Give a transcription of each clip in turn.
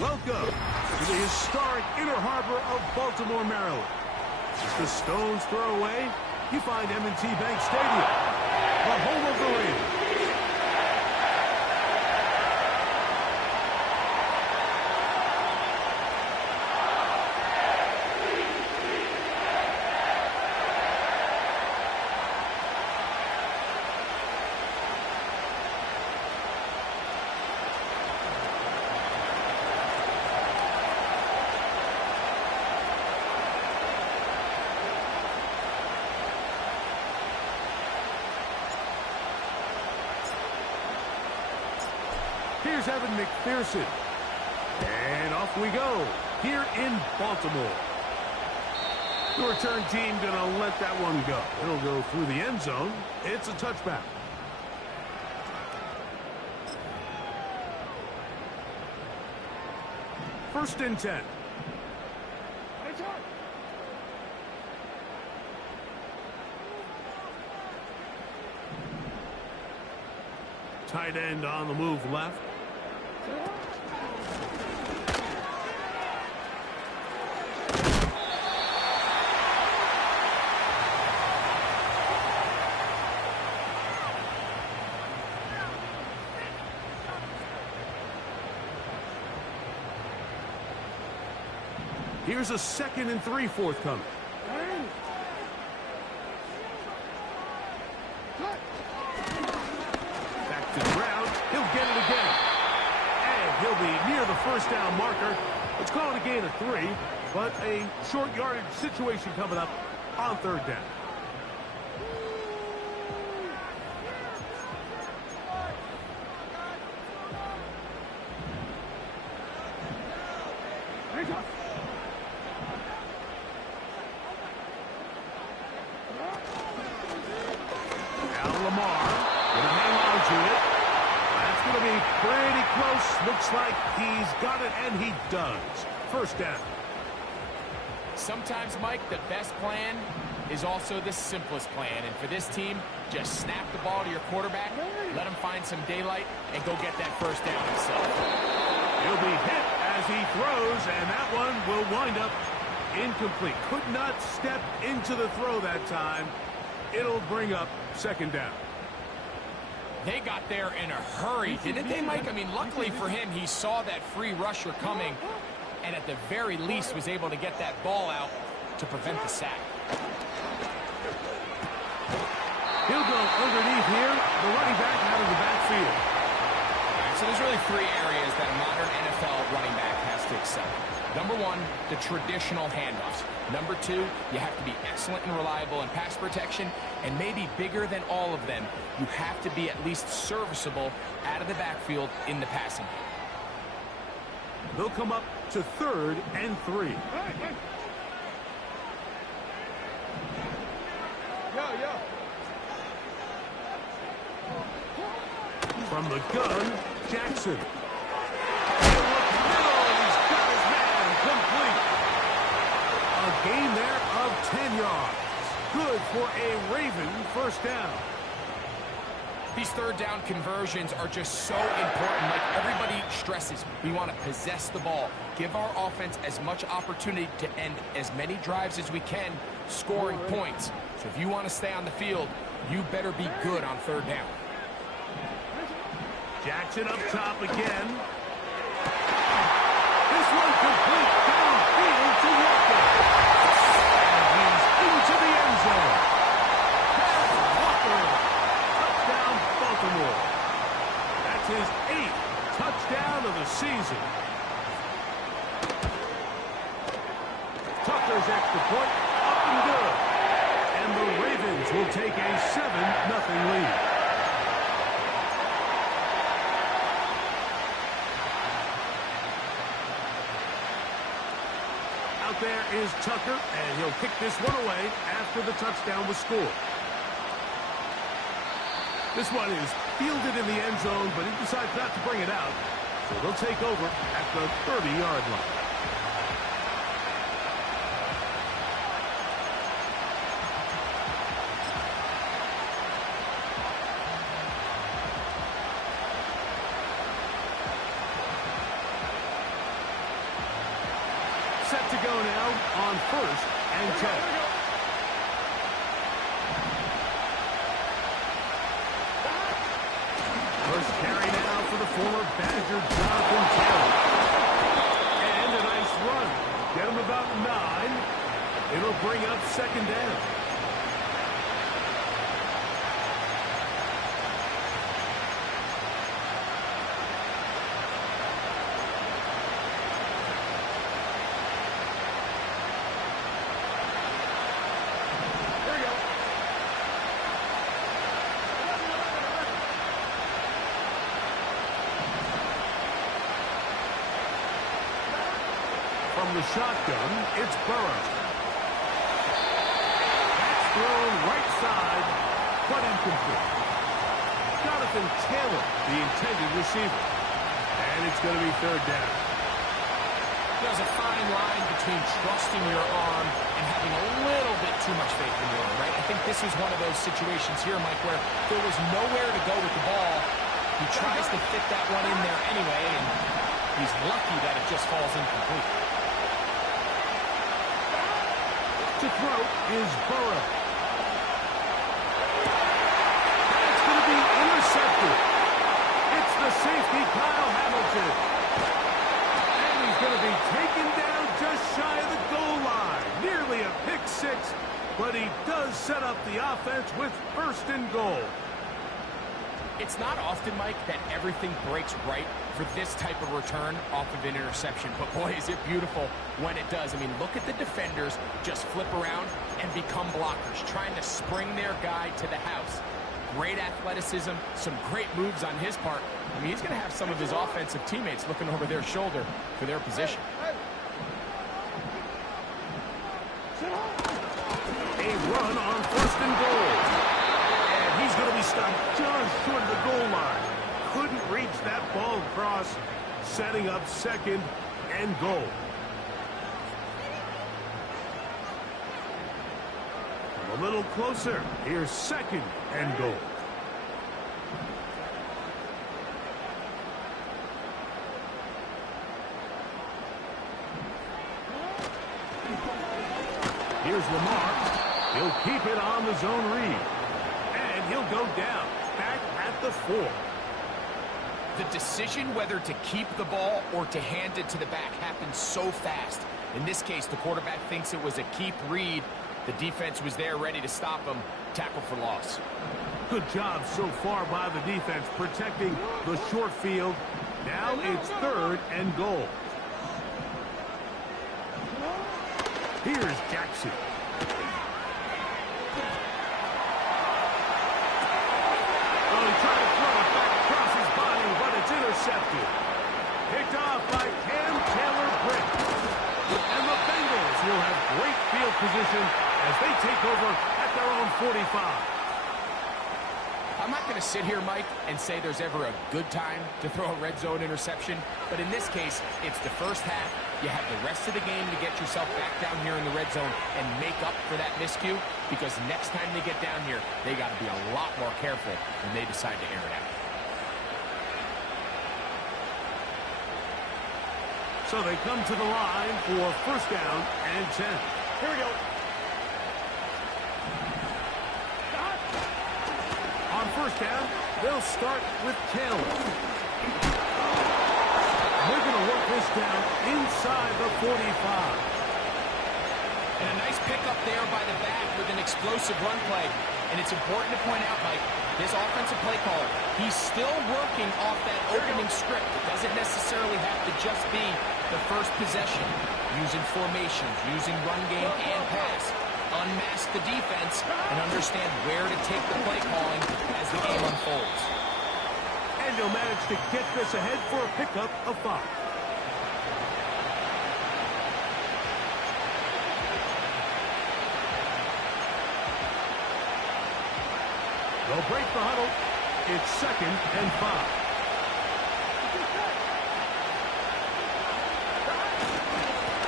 Welcome to the historic Inner Harbor of Baltimore, Maryland. Just a stone's throw away, you find M&T Bank Stadium, the home of the Ravens. Here's Evan McPherson. And off we go here in Baltimore. The return team going to let that one go. It'll go through the end zone. It's a touchback. First and 10. Tight end on the move left. Here's a 2nd and 3 forthcoming. Back to the ground. He'll get it again. And he'll be near the first down marker. Let's call it a gain of 3, but a short yardage situation coming up on 3rd down. Looks like he's got it, and he does. First down. Sometimes, Mike, the best plan is also the simplest plan. And for this team, just snap the ball to your quarterback, let him find some daylight, and go get that first down himself. He'll be hit as he throws, and that one will wind up incomplete. Could not step into the throw that time. It'll bring up 2nd down. They got there in a hurry, didn't they, Mike? I mean, luckily for him, he saw that free rusher coming and at the very least was able to get that ball out to prevent the sack. He'll go underneath here, the running back out of the backfield. All right, so there's really 3 areas that a modern NFL running back has to excel. Number 1, the traditional handoffs. Number 2, you have to be excellent and reliable in pass protection, and maybe bigger than all of them, you have to be at least serviceable out of the backfield in the passing game. They'll come up to 3rd and 3. From the gun, Jackson. Complete. A gain there of 10 yards. Good for a Raven first down. These 3rd down conversions are just so important. Like everybody stresses, we want to possess the ball. Give our offense as much opportunity to end as many drives as we can, scoring points. So if you want to stay on the field, you better be good on 3rd down. Jackson up top again. This one complete downfield to Walker. And he's into the end zone. Walker. Touchdown, Baltimore. That's his 8th touchdown of the season. Tucker's extra point up and good. And the Ravens will take a 7-0 lead. There is Tucker, and he'll kick this one away after the touchdown was scored. This one is fielded in the end zone, but he decides not to bring it out, so they'll take over at the 30-yard line. set to go now on 1st and 10. First carry now for the former Badger Jonathan Taylor. And a nice run. Get him about 9. It'll bring up 2nd down. From the shotgun, it's Burrow. That's thrown right side, but incomplete. Jonathan Taylor, the intended receiver. And it's going to be 3rd down. There's a fine line between trusting your arm and having a little bit too much faith in your arm, right? I think this is one of those situations here, Mike, where there was nowhere to go with the ball. He tries to fit that one in there anyway, and he's lucky that it just falls incomplete. To throw is Burrow. That's going to be intercepted. It's the safety, Kyle Hamilton. And he's going to be taken down just shy of the goal line. Nearly a pick 6, but he does set up the offense with 1st and goal. It's not often, Mike, that everything breaks right for this type of return off of an interception. But, boy, is it beautiful when it does. I mean, look at the defenders just flip around and become blockers, trying to spring their guy to the house. Great athleticism, some great moves on his part. I mean, he's going to have some of his offensive teammates looking over their shoulder for their position. A run on 1st and goal. He's going to be stopped just short of the goal line. Couldn't reach that ball across, setting up 2nd and goal. A little closer. Here's 2nd and goal. Here's Lamar. He'll keep it on the zone read. He'll go down, back at the 4. The decision whether to keep the ball or to hand it to the back happens so fast. In this case, the quarterback thinks it was a keep read. The defense was there ready to stop him. Tackle for loss. Good job so far by the defense protecting the short field. Now it's 3rd and goal. Here's Jackson. Intercepted. Picked off by Cam Taylor-Britt. And the Bengals will have great field position as they take over at their own 45. I'm not going to sit here, Mike, and say there's ever a good time to throw a red zone interception. But in this case, it's the first half. You have the rest of the game to get yourself back down here in the red zone and make up for that miscue. Because next time they get down here, they got to be a lot more careful when they decide to air it out. So they come to the line for 1st down and 10. Here we go. On 1st down, they'll start with Taylor. They're going to work this down inside the 45. And a nice pickup there by the back with an explosive run play. And it's important to point out, Mike, this offensive play caller, he's still working off that opening script. It doesn't necessarily have to just be the first possession. Using formations, using run game and pass. Unmask the defense and understand where to take the play calling as the game unfolds. And he'll manage to get this ahead for a pickup of 5. They'll break the huddle. It's 2nd and 5.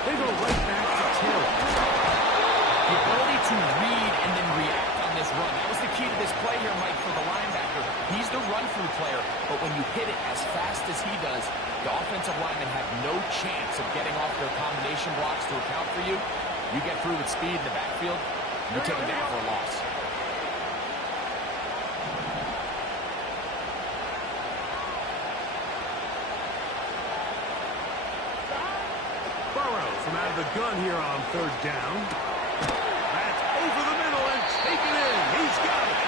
They go right back to Taylor. The ability to read and then react on this run. That was the key to this play here, Mike, for the linebacker. He's the good run-through player, but when you hit it as fast as he does, the offensive linemen have no chance of getting off their combination blocks to account for you. You get through with speed in the backfield, you take him down for a loss. From out of the gun here on third down. That's over the middle and taken in. He's got it.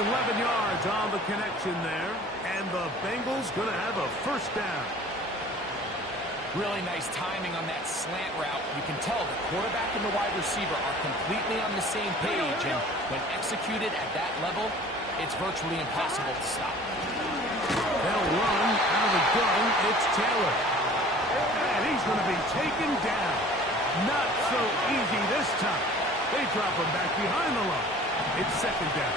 11 yards on the connection there. And the Bengals going to have a first down. Really nice timing on that slant route. You can tell the quarterback and the wide receiver are completely on the same page. And when executed at that level, it's virtually impossible to stop. They'll run out of the gun. It's Taylor. And he's going to be taken down. Not so easy this time. They drop him back behind the line. It's second down.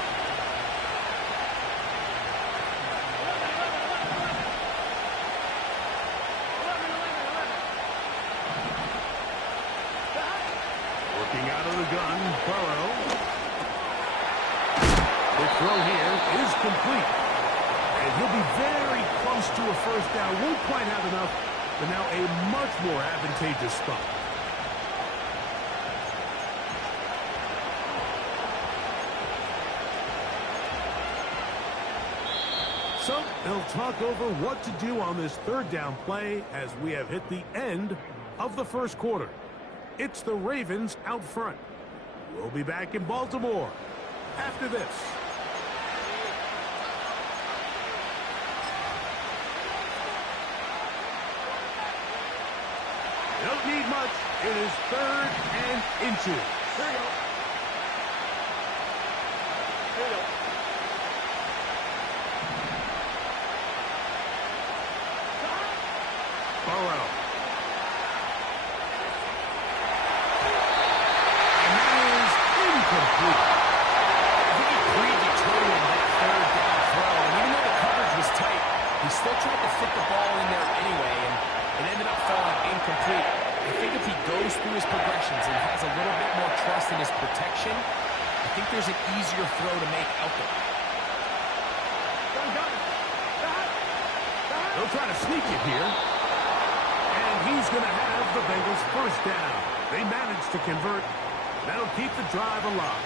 Working out of the gun, Burrow. The throw here is complete. And he'll be very close to a first down. Won't quite have enough. But now a much more advantageous spot. So they'll talk over what to do on this third down play as we have hit the end of the first quarter. It's the Ravens out front. We'll be back in Baltimore after this. Don't need much. It is third and inches. Here we go. Here we go. Burrow. And that is incomplete. I think he predetermined that third down throw. And even though the coverage was tight, he still tried to fit the ball in there anyway. And it ended up falling incomplete. I think if he goes through his progressions and has a little bit more trust in his protection, I think there's an easier throw to make out there. They'll try to sneak it here. And he's going to have the Bengals first down. They managed to convert. That'll keep the drive alive.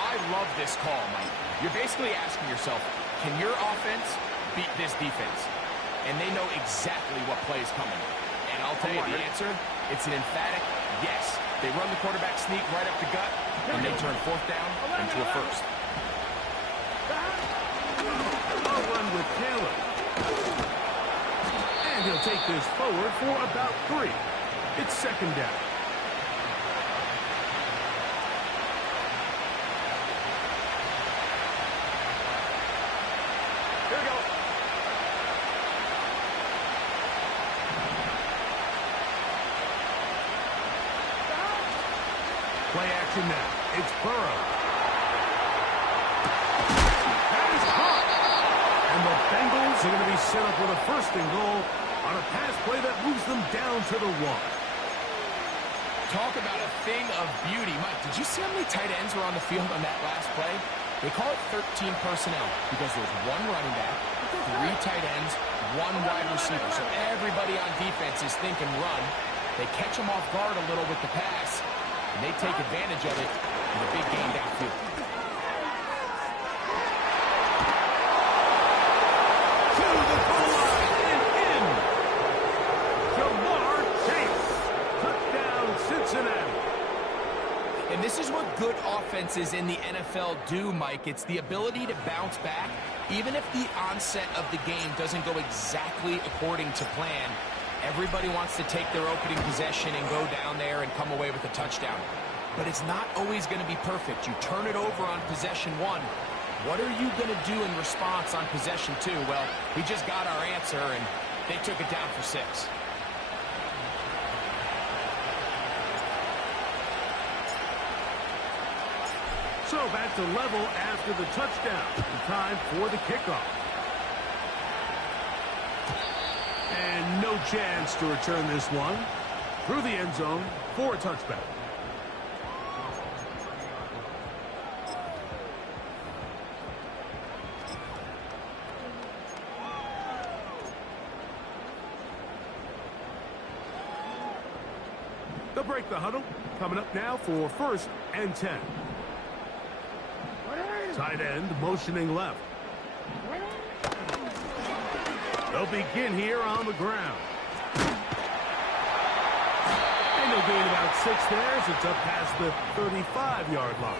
I love this call, Mike. You're basically asking yourself, can your offense beat this defense? And they know exactly what play is coming. And I'll tell you the answer, it's an emphatic yes. They run the quarterback sneak right up the gut, and they turn fourth down into a first. I'll run with Taylor. And he'll take this forward for about 3. It's second down. Here we go. Play action now. It's Burrow. That is caught. And the Bengals are going to be set up with a first and goal on a pass play that moves them down to the 1. Talk about a thing of beauty. Mike, did you see how many tight ends were on the field on that last play? They call it 13 personnel because there's 1 running back, 3 tight ends, 1 wide receiver. So everybody on defense is thinking run. They catch them off guard a little with the pass, and they take advantage of it in a big game downfield. To the goal line and in. Jamar Chase. Touchdown, Cincinnati. And this is what good offenses in the NFL do, Mike. It's the ability to bounce back, even if the onset of the game doesn't go exactly according to plan. Everybody wants to take their opening possession and go down there and come away with a touchdown. But it's not always going to be perfect. You turn it over on possession 1. What are you going to do in response on possession 2? Well, we just got our answer, and they took it down for 6. So back to level after the touchdown. Time for the kickoff. And no chance to return this one. Through the end zone for a touchback. They'll break the huddle. Coming up now for 1st and 10. Tight end motioning left. They'll begin here on the ground. And they'll gain about 6 there as it's up past the 35-yard line.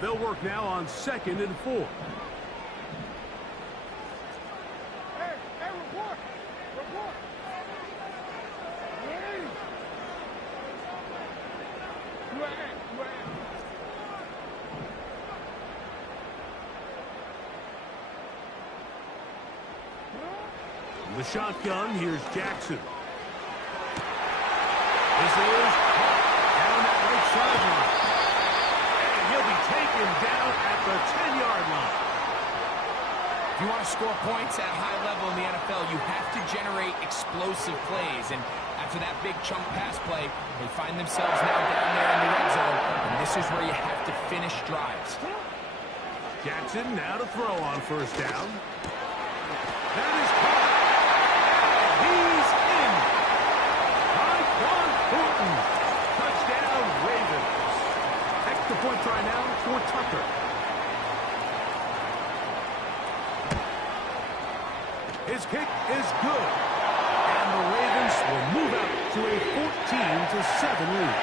They'll work now on 2nd and 4. The shotgun, here's Jackson. This is down that right sideline. And he'll be taken down at the 10-yard line. If you want to score points at a high level in the NFL, you have to generate explosive plays. And after that big chunk pass play, they find themselves now down there in the red zone. And this is where you have to finish drives. Jackson now to throw on 1st down. That is caught. He's in. Tyquan Thornton. Touchdown, Ravens. Extra point try now for Tucker. His kick is good. And the Ravens will move out to a 14-7 lead.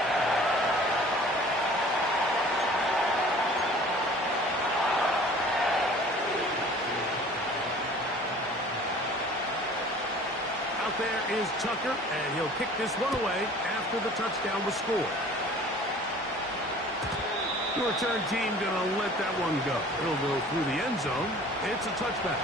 Out there is Tucker, and he'll kick this one away after the touchdown was scored. The return team going to let that one go. It'll go through the end zone. It's a touchback.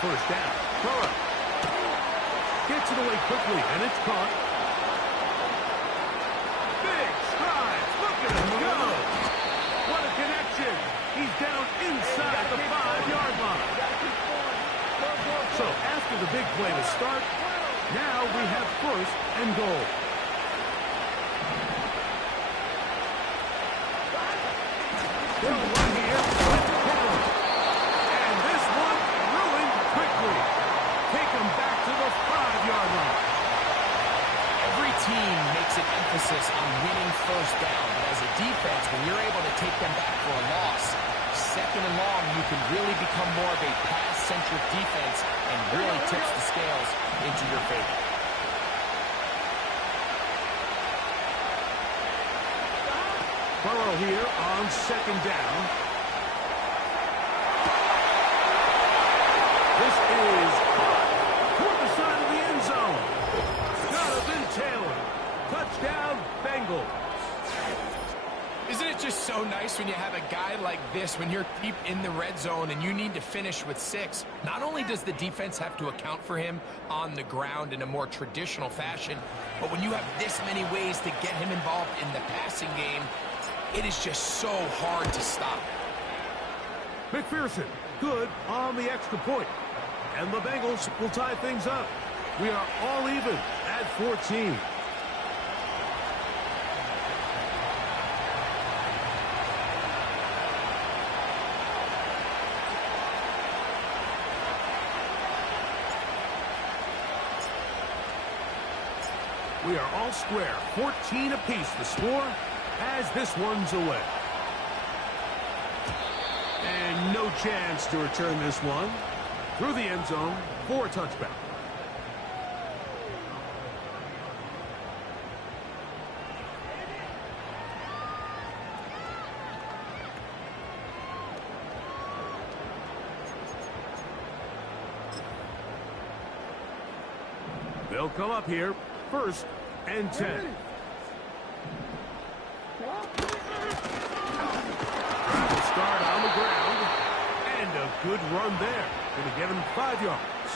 First down. Burrow gets it away quickly, and it's caught. Big strides. Look at him go. What a connection. He's down inside the 5-yard line. So after the big play to start, now we have 1st and goal. They'll run here with the penalty. And this one ruined quickly. Take them back to the 5-yard line. Every team makes an emphasis on winning 1st down, but as a defense, when you're able to take them back for a loss, 2nd and long, you can really become more of a pass-centric defense and really tips the scales into your favor. Burrow here on 2nd down. This is toward the side of the end zone. Jonathan Taylor. Touchdown, Bengals. Isn't it just so nice when you have a guy like this, when you're deep in the red zone and you need to finish with 6? Not only does the defense have to account for him on the ground in a more traditional fashion, but when you have this many ways to get him involved in the passing game, it is just so hard to stop. McPherson, good on the extra point. And the Bengals will tie things up. We are all even at 14. We are all square, 14 apiece the score as this one's away. And no chance to return this one through the end zone for a touchback. They'll come up here, 1st and 10. Start on the ground, and a good run there. Going to get him 5 yards.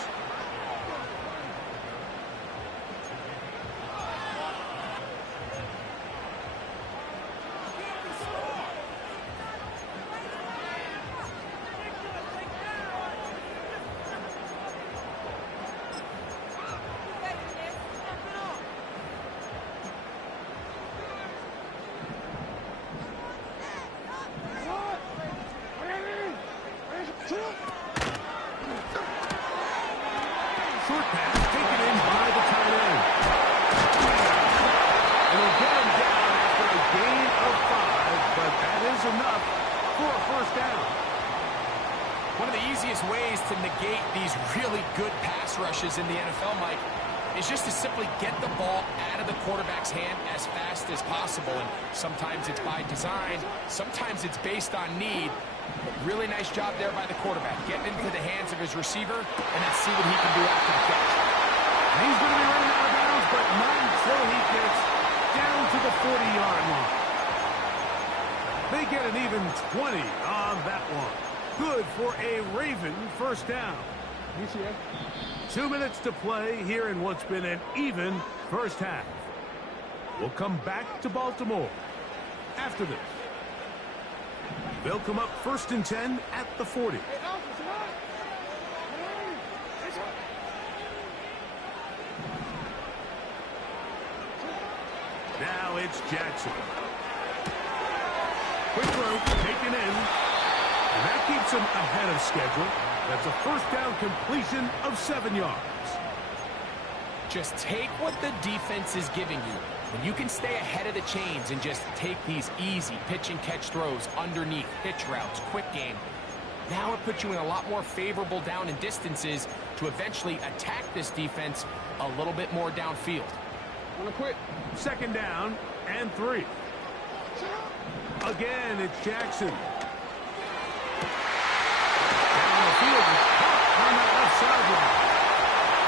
easiest ways to negate these really good pass rushes in the NFL, Mike, is just to simply get the ball out of the quarterback's hand as fast as possible. And sometimes it's by design, sometimes it's based on need. But really nice job there by the quarterback, getting into the hands of his receiver, and then see what he can do after the catch. He's going to be running out of bounds, but not until he gets down to the 40-yard line. They get an even 20 on that one. Good for a Raven first down. 2 minutes to play here in what's been an even first half. We'll come back to Baltimore after this. They'll come up 1st and 10 at the 40. Now it's Jackson. Quick throw, taken in. And that keeps him ahead of schedule. That's a first down completion of 7 yards. Just take what the defense is giving you. When you can stay ahead of the chains and just take these easy pitch and catch throws underneath, pitch routes, quick game, now it puts you in a lot more favorable down and distances to eventually attack this defense a little bit more downfield. Second down and 3. Again, it's Jackson. Down the field, on that left sideline.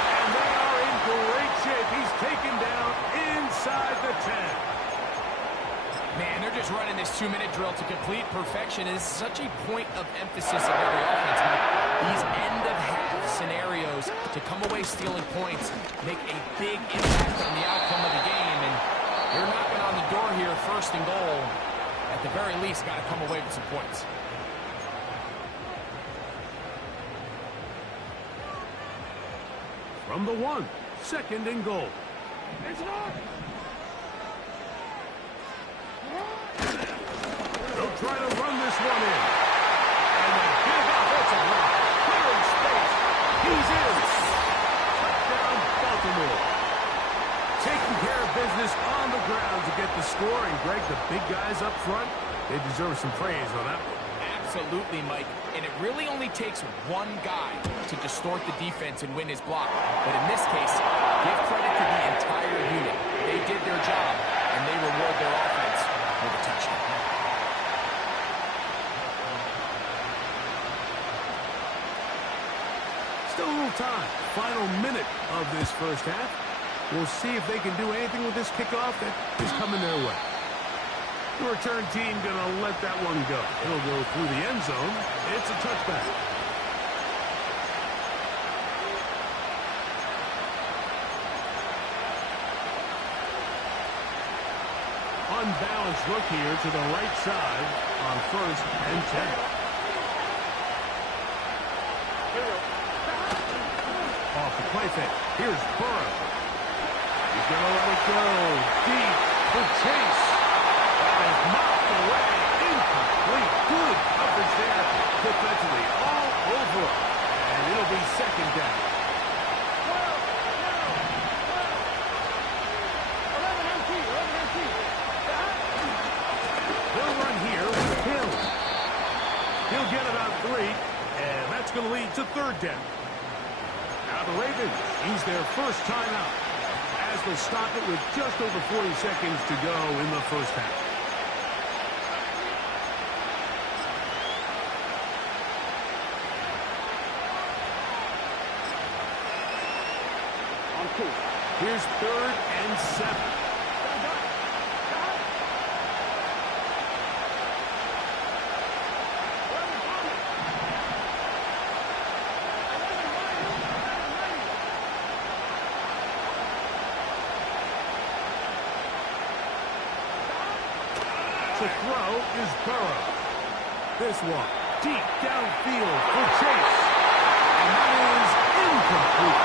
And they are in great shape. He's taken down inside the 10. Man, they're just running this 2-minute drill to complete perfection. It's such a point of emphasis of every offense. These end-of-half scenarios to come away stealing points make a big impact on the outcome of the game. And you're knocking on the door here, 1st and goal. At the very least, got to come away with some points. From the 1, 2nd and goal. They'll try to run this one in. And a big offensive line. Clearing space. He's in. Touchdown, Baltimore. Taking care of business on the ground to get the score. And Greg, the big guys up front, they deserve some praise on that one. Absolutely, Mike. And it really only takes one guy to distort the defense and win his block. But in this case, give credit to the entire unit. They did their job, and they reward their offense with a touchdown. Still a little time. Final minute of this first half. We'll see if they can do anything with this kickoff that is coming their way. The return team going to let that one go. It'll go through the end zone. It's a touchback. Unbalanced look here to the right side on 1st and 10. Off the play fake. Here's Burrow. He's going to let it go. Deep for Chase. That is knocked away. Incomplete. Good coverage there defensively. All over him. And it'll be 2nd down. They'll run here with Hill. He'll get about 3. And that's going to lead to 3rd down. Now the Ravens use their first timeout as they stop it with just over 40 seconds to go in the first half. Here's 3rd and 7. To throw is Burrow. This one, deep downfield for Chase. And that is incomplete.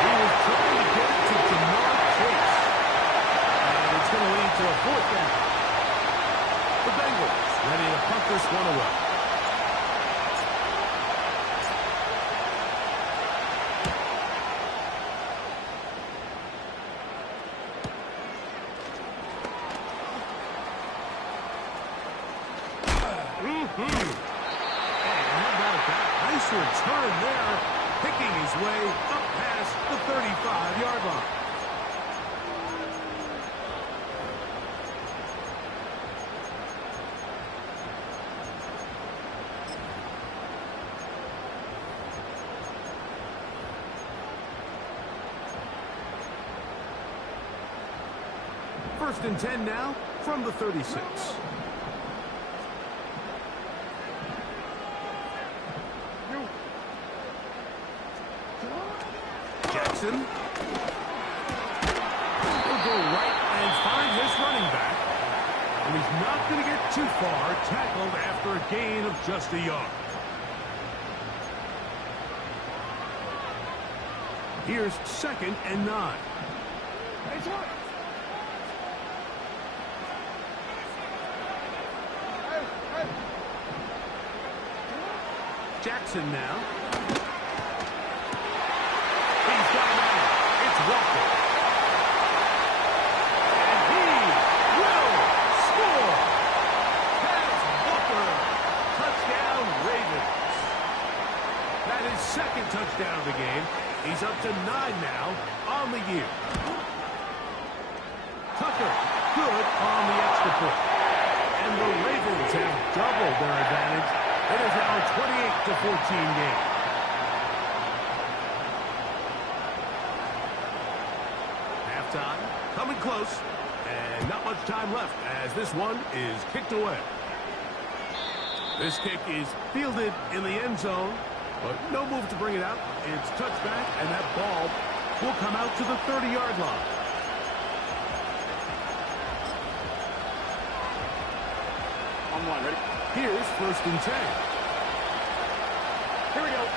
He was trying to get it to Jamar Chase. And it's going to lead to a 4th down. The Bengals ready to punt this one away. Nice return there, picking his way up past the 35-yard line. First and 10 now from the 36. Jackson will go right and find his running back. And he's not going to get too far, tackled after a gain of just a yard. Here's 2nd and 9. Jackson now. He's got it out. It's Walker. And he will score. That's Walker. Touchdown, Ravens. That is 2nd touchdown of the game. He's up to 9 now on the year. Tucker, good on the extra point. And the Ravens have doubled their advantage. It is now a 28-14 game. Halftime, coming close, and not much time left as this one is kicked away. This kick is fielded in the end zone, but no move to bring it out. It's touchback, and that ball will come out to the 30-yard line. On one, ready? Here's 1st and 10. Here we go.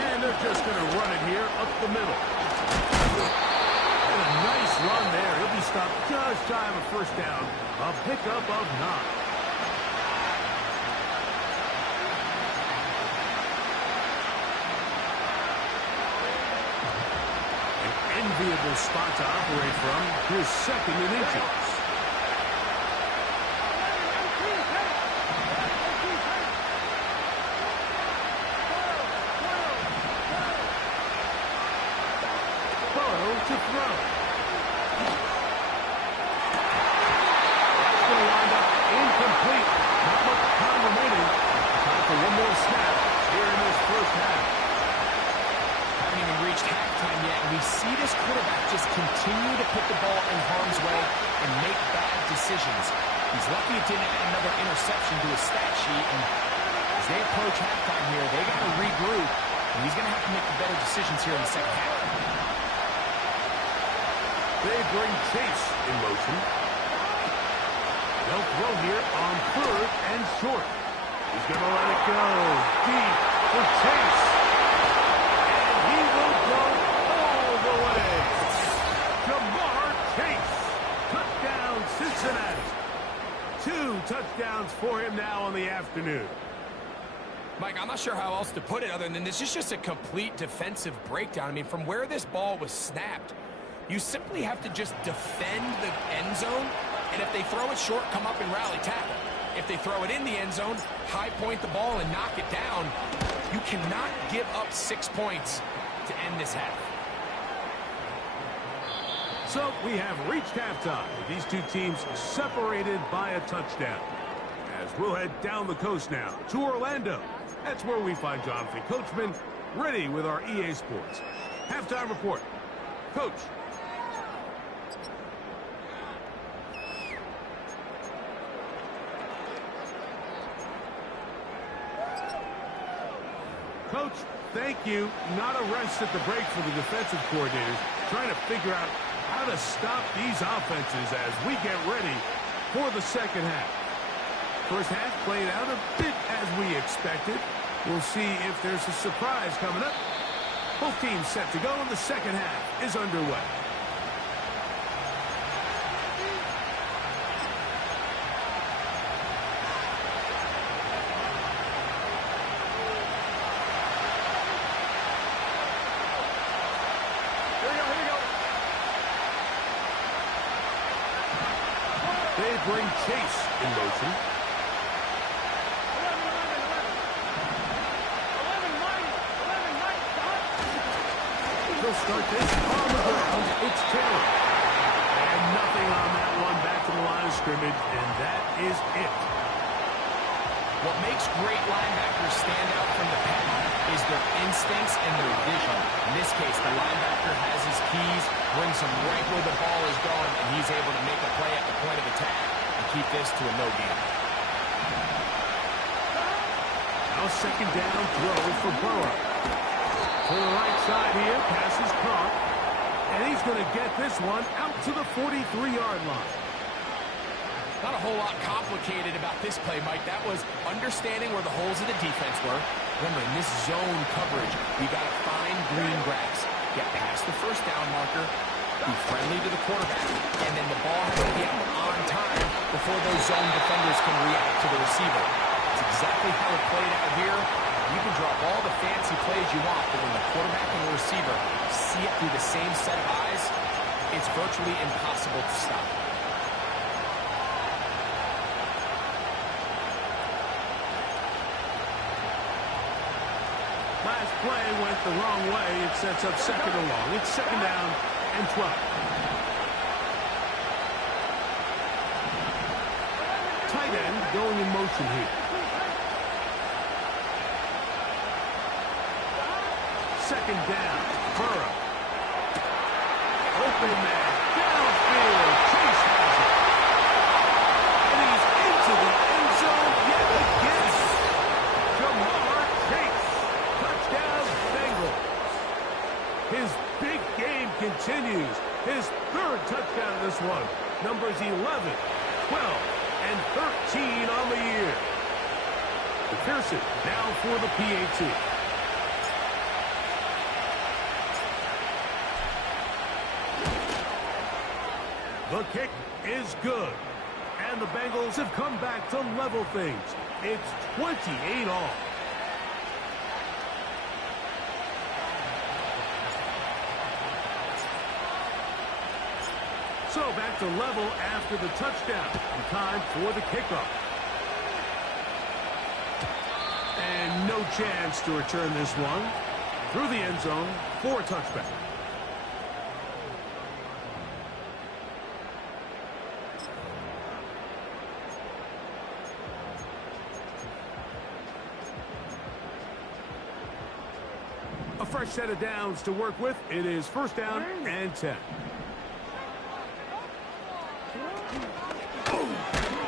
And they're just going to run it here up the middle. And a nice run there. He'll be stopped just shy of a 1st down. A pickup of 9. An enviable spot to operate from. Here's 2nd and inches. To throw. That's going to wind up incomplete. Not much time remaining. Time for one more snap here in this 1st half. Haven't even reached halftime yet, and we see this quarterback just continue to put the ball in harm's way and make bad decisions. He's lucky it didn't add another interception to his stat sheet, and as they approach halftime here, they got to regroup, and he's going to have to make the better decisions here in the 2nd half. They bring Chase in motion. They'll throw here on 3rd and short. He's going to let it go deep for Chase. And he will go all the way. Jamar Chase. Touchdown, Cincinnati. 2 touchdowns for him now on the afternoon. Mike, I'm not sure how else to put it other than this is just a complete defensive breakdown. I mean, from where this ball was snapped, you simply have to just defend the end zone, and if they throw it short, come up and rally tackle. If they throw it in the end zone, high point the ball and knock it down. You cannot give up 6 points to end this half. So we have reached halftime. These two teams separated by a touchdown. As we'll head down the coast now to Orlando. That's where we find Jonathan Coachman ready with our EA Sports halftime report. Coach. Coach, thank you. Not a rest at the break for the defensive coordinators, trying to figure out how to stop these offenses as we get ready for the 2nd half. 1st half played out a bit as we expected. We'll see if there's a surprise coming up. Both teams set to go, and the 2nd half is underway. They bring Chase in motion. They'll start this on the ground. It's Taylor. And nothing on that one. Back to the line of scrimmage, and that is it. What makes great linebackers stand out from the pack is their instincts and their vision. In this case, the linebacker has his keys, brings him right where the ball is going, and he's able to make a play at the point of attack and keep this to a no gain. Now second down throw for Burrow. To the right side here, pass is caught. And he's going to get this one out to the 43-yard line. Not a whole lot complicated about this play, Mike. That was understanding where the holes of the defense were. Remember, in this zone coverage, you got to find green grass. Get past the first down marker, be friendly to the quarterback, and then the ball has to be out on time before those zone defenders can react to the receiver. It's exactly how it played out here. You can drop all the fancy plays you want, but when the quarterback and the receiver see it through the same set of eyes, it's virtually impossible to stop. Last play went the wrong way. It sets up second and long. It's second down and 12. Tight end going in motion here. Second down. Burrow. Open man. Downfield. Chase has it. And he's into the end zone yet again. Jamar Chase. Touchdown, Bengals. His big game continues. His third touchdown of this one. Numbers 11, 12, and 13 on the year. McPherson now for the PAT. The kick is good. And the Bengals have come back to level things. It's 28 all. So back to level after the touchdown. And time for the kickoff. And no chance to return this one. Through the end zone for a touchback. A fresh set of downs to work with. It is first down and 10.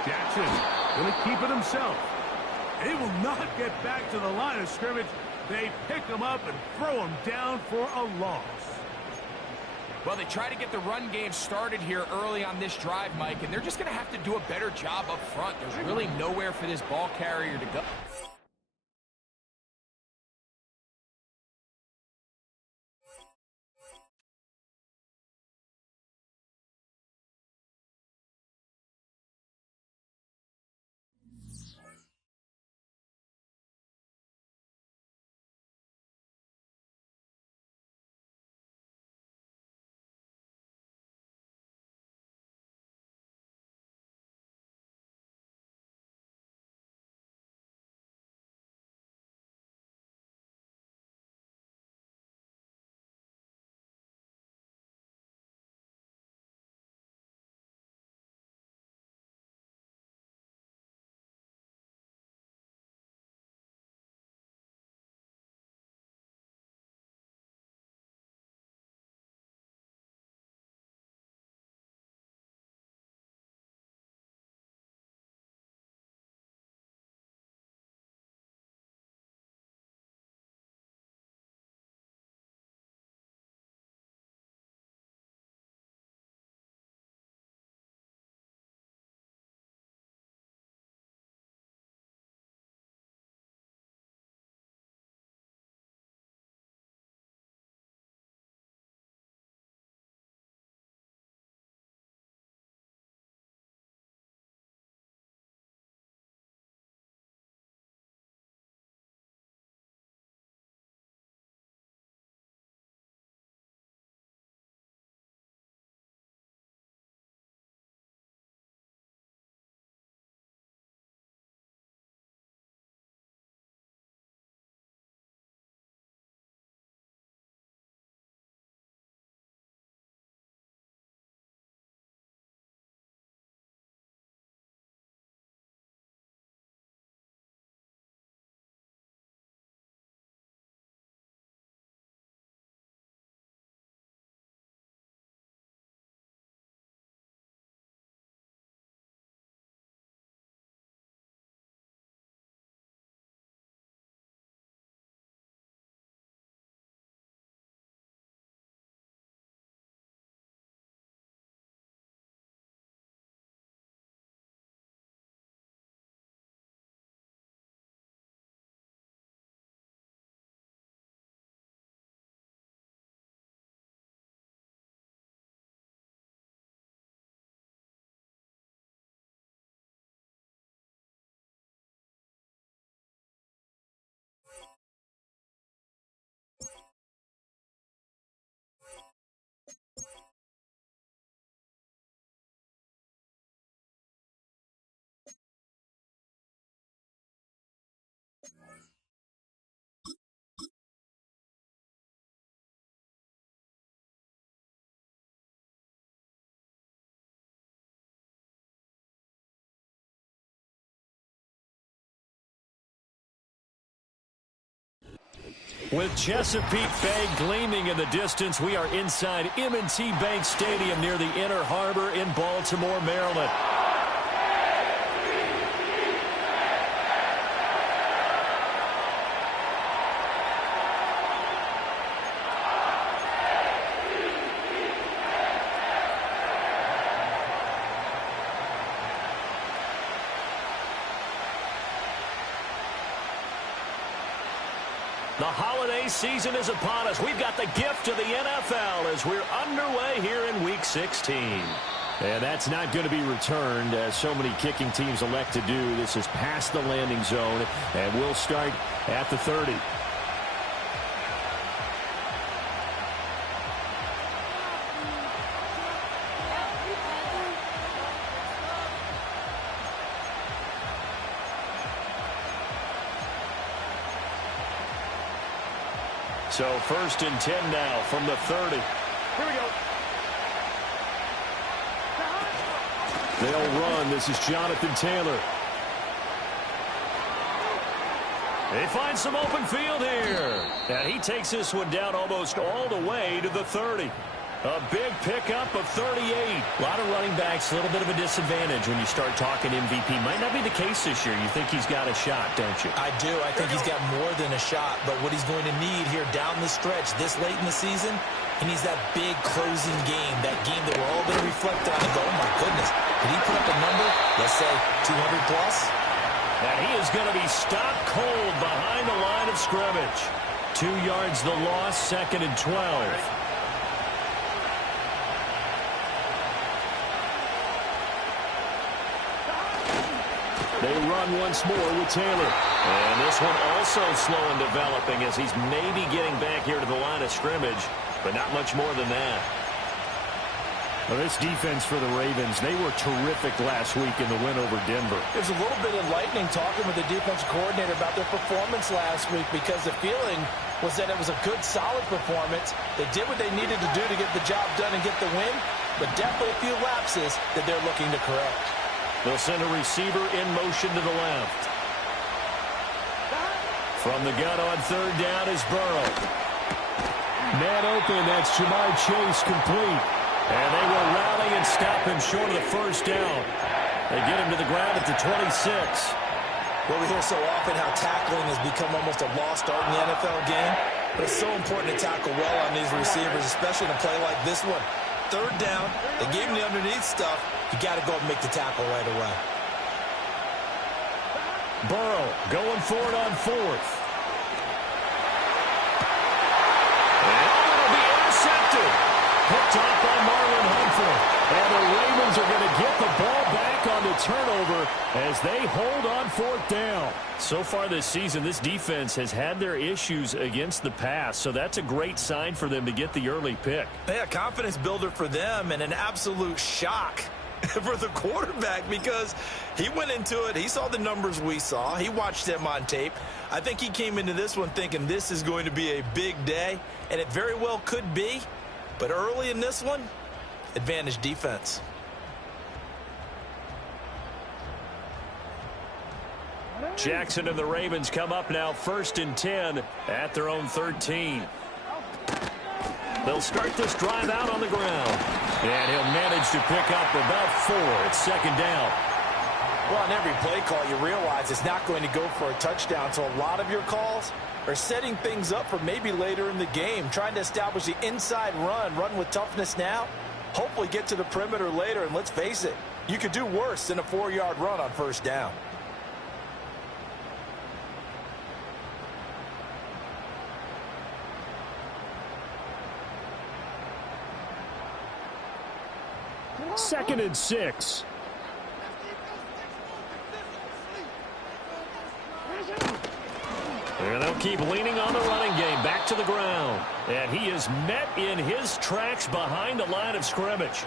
Jackson going to keep it himself. He will not get back to the line of scrimmage. They pick him up and throw him down for a loss. Well, they try to get the run game started here early on this drive, Mike, and they're just going to have to do a better job up front. There's really nowhere for this ball carrier to go. With Chesapeake Bay gleaming in the distance, we are inside M&T Bank Stadium near the Inner Harbor in Baltimore, Maryland. The holiday season is upon us. We've got the gift of the NFL as we're underway here in Week 16. And that's not going to be returned, as so many kicking teams elect to do. This is past the landing zone, and we'll start at the 30. So 1st and 10 now from the 30. Here we go. They'll run. This is Jonathan Taylor. They find some open field here. And he takes this one down almost all the way to the 30. A big pickup of 38. A lot of running backs, a little bit of a disadvantage when you start talking MVP. Might not be the case this year. You think he's got a shot, don't you? I do. I think he's got more than a shot. But what he's going to need here down the stretch this late in the season, he needs that big closing game, that game that we're all going to reflect on and go, oh, my goodness, did he put up a number, let's say, 200 plus? And he is going to be stopped cold behind the line of scrimmage. 2 yards the loss, 2nd and 12. They run once more with Taylor. And this one also slow in developing as he's maybe getting back here to the line of scrimmage, but not much more than that. Well, this defense for the Ravens, they were terrific last week in the win over Denver. There's a little bit enlightening talking with the defensive coordinator about their performance last week, because the feeling was that it was a good, solid performance. They did what they needed to do to get the job done and get the win, but definitely a few lapses that they're looking to correct. They'll send a receiver in motion to the left. From the gun on 3rd down is Burrow. Man open, that's Jamar Chase complete. And they will rally and stop him short of the 1st down. They get him to the ground at the 26. Well, we hear so often how tackling has become almost a lost art in the NFL game, but it's so important to tackle well on these receivers, especially in a play like this one. 3rd down, they gave him the underneath stuff. You got to go and make the tackle right away. Burrow going for it on 4th. And it'll be intercepted. Picked off by Marlon Humphrey. And the Ravens are going to get the ball back on the turnover as they hold on 4th down. So far this season, this defense has had their issues against the pass, so that's a great sign for them to get the early pick. Yeah, confidence builder for them, and an absolute shock for the quarterback, because he went into it, he saw the numbers we saw, he watched them on tape. I think he came into this one thinking this is going to be a big day, and it very well could be. But early in this one, advantage defense. Jackson and the Ravens come up now 1st and 10 at their own 13. They'll start this drive out on the ground. And he'll manage to pick up about 4 at 2nd down. Well, on every play call, you realize it's not going to go for a touchdown. So a lot of your calls are setting things up for maybe later in the game, trying to establish the inside run with toughness now, hopefully get to the perimeter later. And let's face it, you could do worse than a 4-yard run on 1st down. Second and 6. And they'll keep leaning on the running game. Back to the ground. And he is met in his tracks behind the line of scrimmage.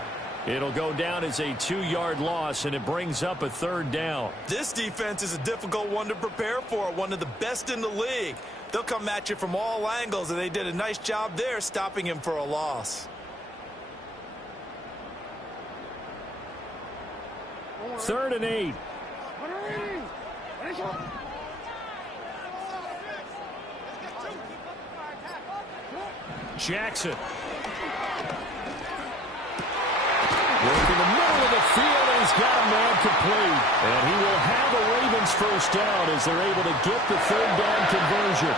It'll go down as a 2-yard loss, and it brings up a 3rd down. This defense is a difficult one to prepare for, one of the best in the league. They'll come at you from all angles, and they did a nice job there stopping him for a loss. 3rd and 8. Jackson. Working the middle of the field, and he's got a man complete. And he will have a Ravens first down as they're able to get the third down conversion.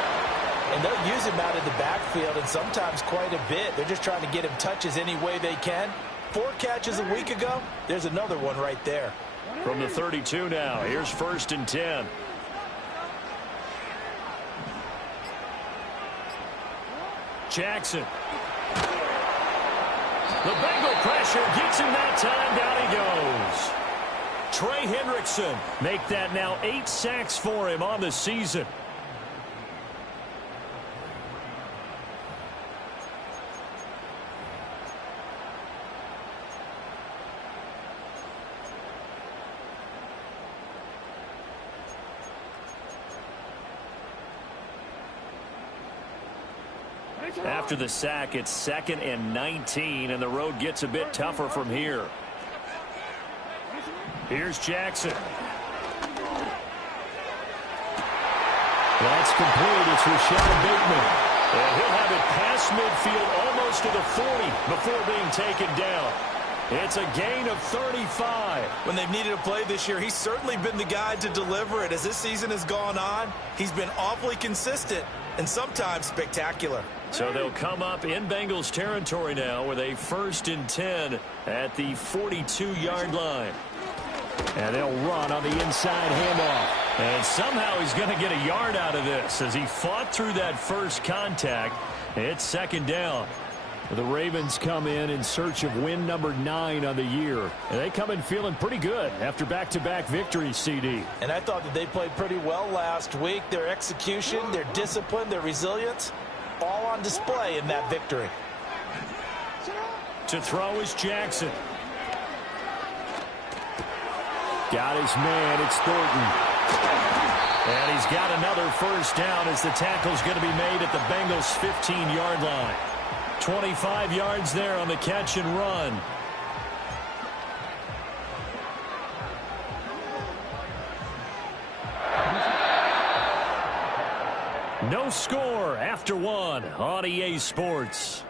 And they'll use him out in the backfield, and sometimes quite a bit. They're just trying to get him touches any way they can. 4 catches a week ago. There's another one right there. From the 32 now, here's 1st and 10. Jackson. The Bengal pressure gets him that time. Down he goes. Trey Hendrickson make that now 8 sacks for him on the season. After the sack, it's 2nd and 19, and the road gets a bit tougher from here. Here's Jackson. That's complete. It's Rashad Bateman. And he'll have it past midfield almost to the 40 before being taken down. It's a gain of 35. When they've needed a play this year, he's certainly been the guy to deliver it. As this season has gone on, he's been awfully consistent and sometimes spectacular. So they'll come up in Bengals territory now with a 1st and 10 at the 42-yard line. And they'll run on the inside handoff. And somehow he's going to get a yard out of this as he fought through that first contact. It's 2nd down. The Ravens come in search of win number 9 on the year. And they come in feeling pretty good after back-to-back victories, CD. And I thought that they played pretty well last week. Their execution, their discipline, their resilience, all on display in that victory. To throw is Jackson. Got his man. It's Thornton. And he's got another first down as the tackle's going to be made at the Bengals' 15-yard line. 25 yards there on the catch and run. No score after 1 on EA Sports.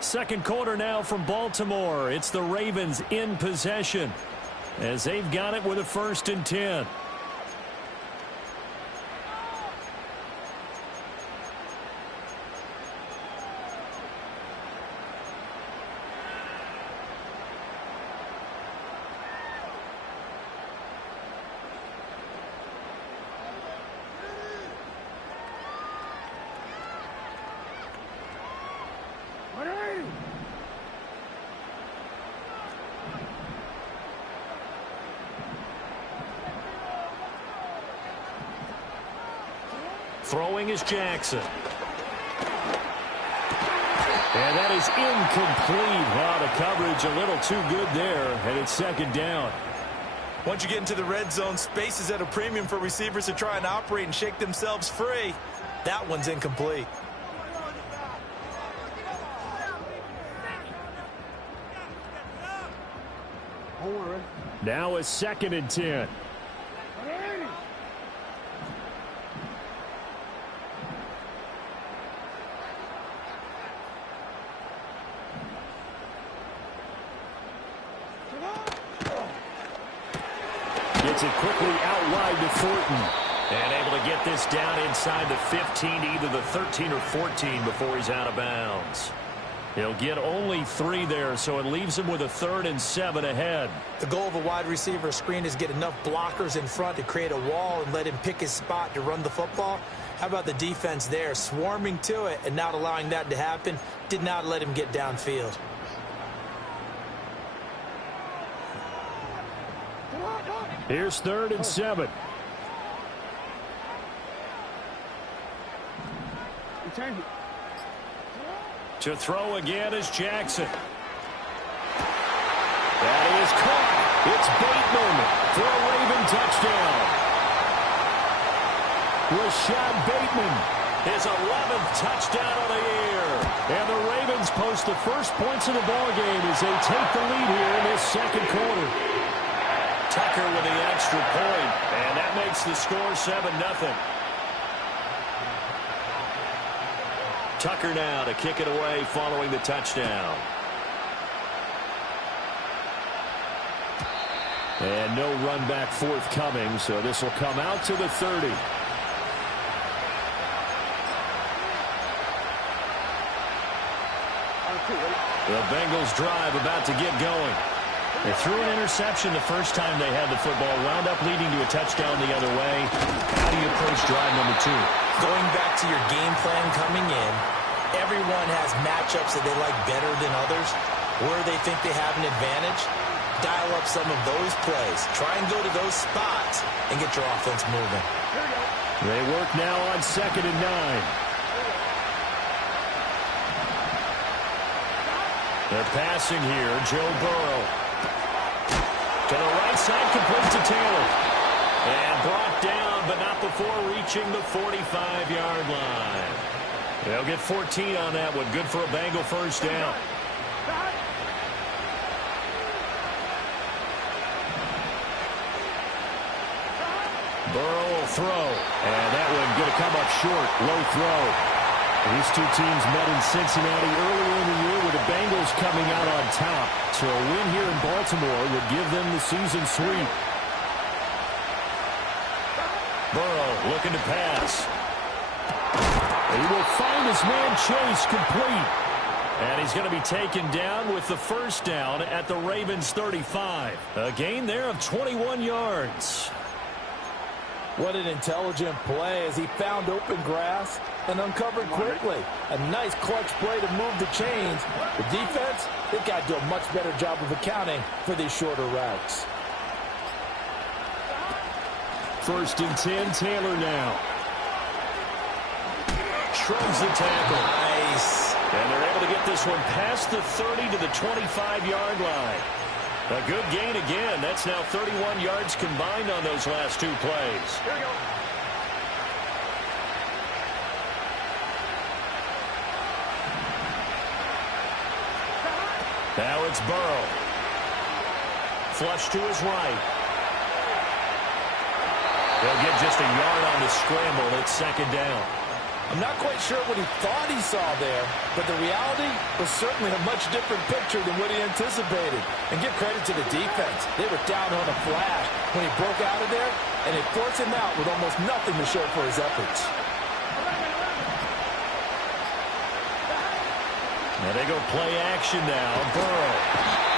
Second quarter now from Baltimore. It's the Ravens in possession as they've got it with a 1st and 10. Throwing is Jackson. And that is incomplete. Wow, the coverage a little too good there, and it's 2nd down. Once you get into the red zone, space is at a premium for receivers to try and operate and shake themselves free. That one's incomplete. Now a 2nd and 10. Gets it quickly out wide to Thornton. And able to get this down inside the 15 to either the 13 or 14 before he's out of bounds. He'll get only 3 there, so it leaves him with a 3rd and 7 ahead. The goal of a wide receiver screen is get enough blockers in front to create a wall and let him pick his spot to run the football. How about the defense there, swarming to it and not allowing that to happen? Did not let him get downfield. Here's 3rd and 7. To throw again is Jackson. That is caught. It's Bateman for a Raven touchdown. Rashad Bateman, his 11th touchdown of the year. And the Ravens post the first points of the ballgame as they take the lead here in this 2nd quarter. Tucker with the extra point, and that makes the score 7-0. Tucker now to kick it away following the touchdown. And no run back forthcoming, so this will come out to the 30. The Bengals drive about to get going. They threw an interception the first time they had the football, wound up leading to a touchdown the other way. How do you approach drive number 2? Going back to your game plan coming in, everyone has matchups that they like better than others. Where they think they have an advantage, dial up some of those plays. Try and go to those spots and get your offense moving. They work now on 2nd and 9. They're passing here. Joe Burrow. To the right side, complete to Taylor. And brought down, but not before reaching the 45-yard line. They'll get 14 on that one. Good for a Bengal first down. Burrow will throw. And that one going to come up short. Low throw. These two teams met in Cincinnati earlier in the year with the Bengals coming out on top. So a win here in Baltimore would give them the season sweep. Burrow looking to pass. He will find his man Chase complete. And he's going to be taken down with the first down at the Ravens 35. A gain there of 21 yards. What an intelligent play as he found open grass and uncovered quickly. A nice clutch play to move the chains. The defense, they've got to do a much better job of accounting for these shorter routes. 1st and 10, Taylor now. Shrugs the tackle. Nice. And they're able to get this one past the 30 to the 25-yard line. A good gain again. That's now 31 yards combined on those last 2 plays. Here we go. Now it's Burrow. Flush to his right. They'll get just a yard on the scramble. It's 2nd down. I'm not quite sure what he thought he saw there, but the reality was certainly a much different picture than what he anticipated. And give credit to the defense. They were down on a flash when he broke out of there, and it forced him out with almost nothing to show for his efforts. Now they go play action now. Burrow.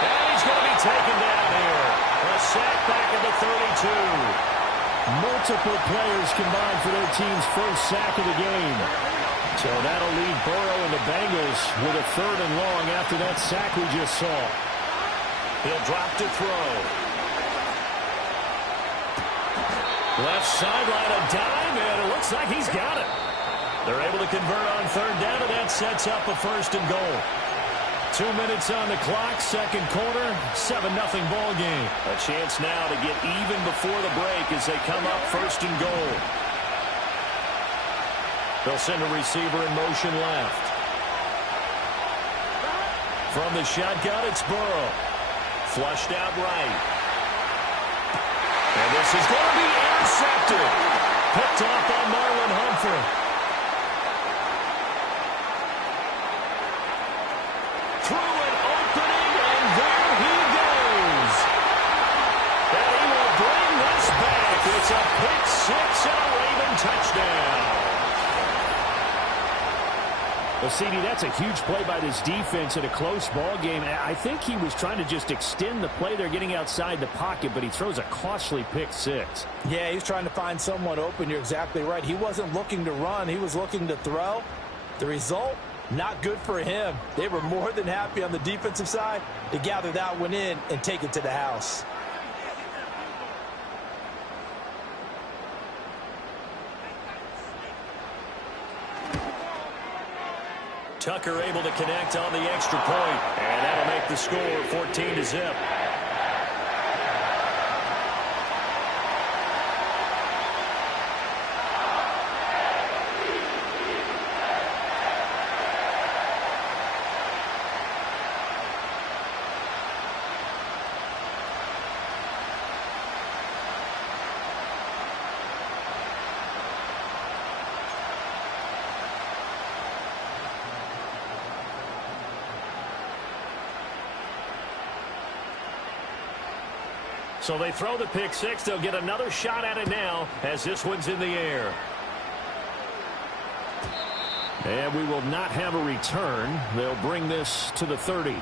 And he's going to be taken down here. A sack back at the 32. Multiple players combined for their team's first sack of the game. So that'll leave Burrow and the Bengals with a 3rd and long after that sack we just saw. He'll drop to throw. Left sideline a dime, and it looks like he's got it. They're able to convert on 3rd down, and that sets up a 1st and goal. 2 minutes on the clock, 2nd quarter, 7-0 ball game. A chance now to get even before the break as they come up 1st and goal. They'll send a receiver in motion left. From the shotgun, it's Burrow. Flushed out right. And this is going to be intercepted. Picked off by Marlon Humphrey. Through an opening, and there he goes. And he will bring this back. It's a pick 6 and a Raven touchdown. Well, CD, that's a huge play by this defense in a close ball game. I think he was trying to just extend the play. They're getting outside the pocket, but he throws a costly pick 6. Yeah, he's trying to find someone open. You're exactly right. He wasn't looking to run. He was looking to throw. The result, not good for him. They were more than happy on the defensive side to gather that one in and take it to the house. Tucker able to connect on the extra point, and that'll make the score 14-0. So they throw the pick six. They'll get another shot at it now as this one's in the air. And we will not have a return. They'll bring this to the 30.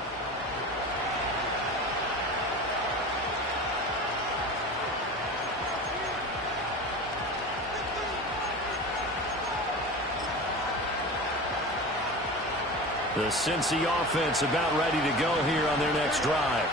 The Cincy offense about ready to go here on their next drive.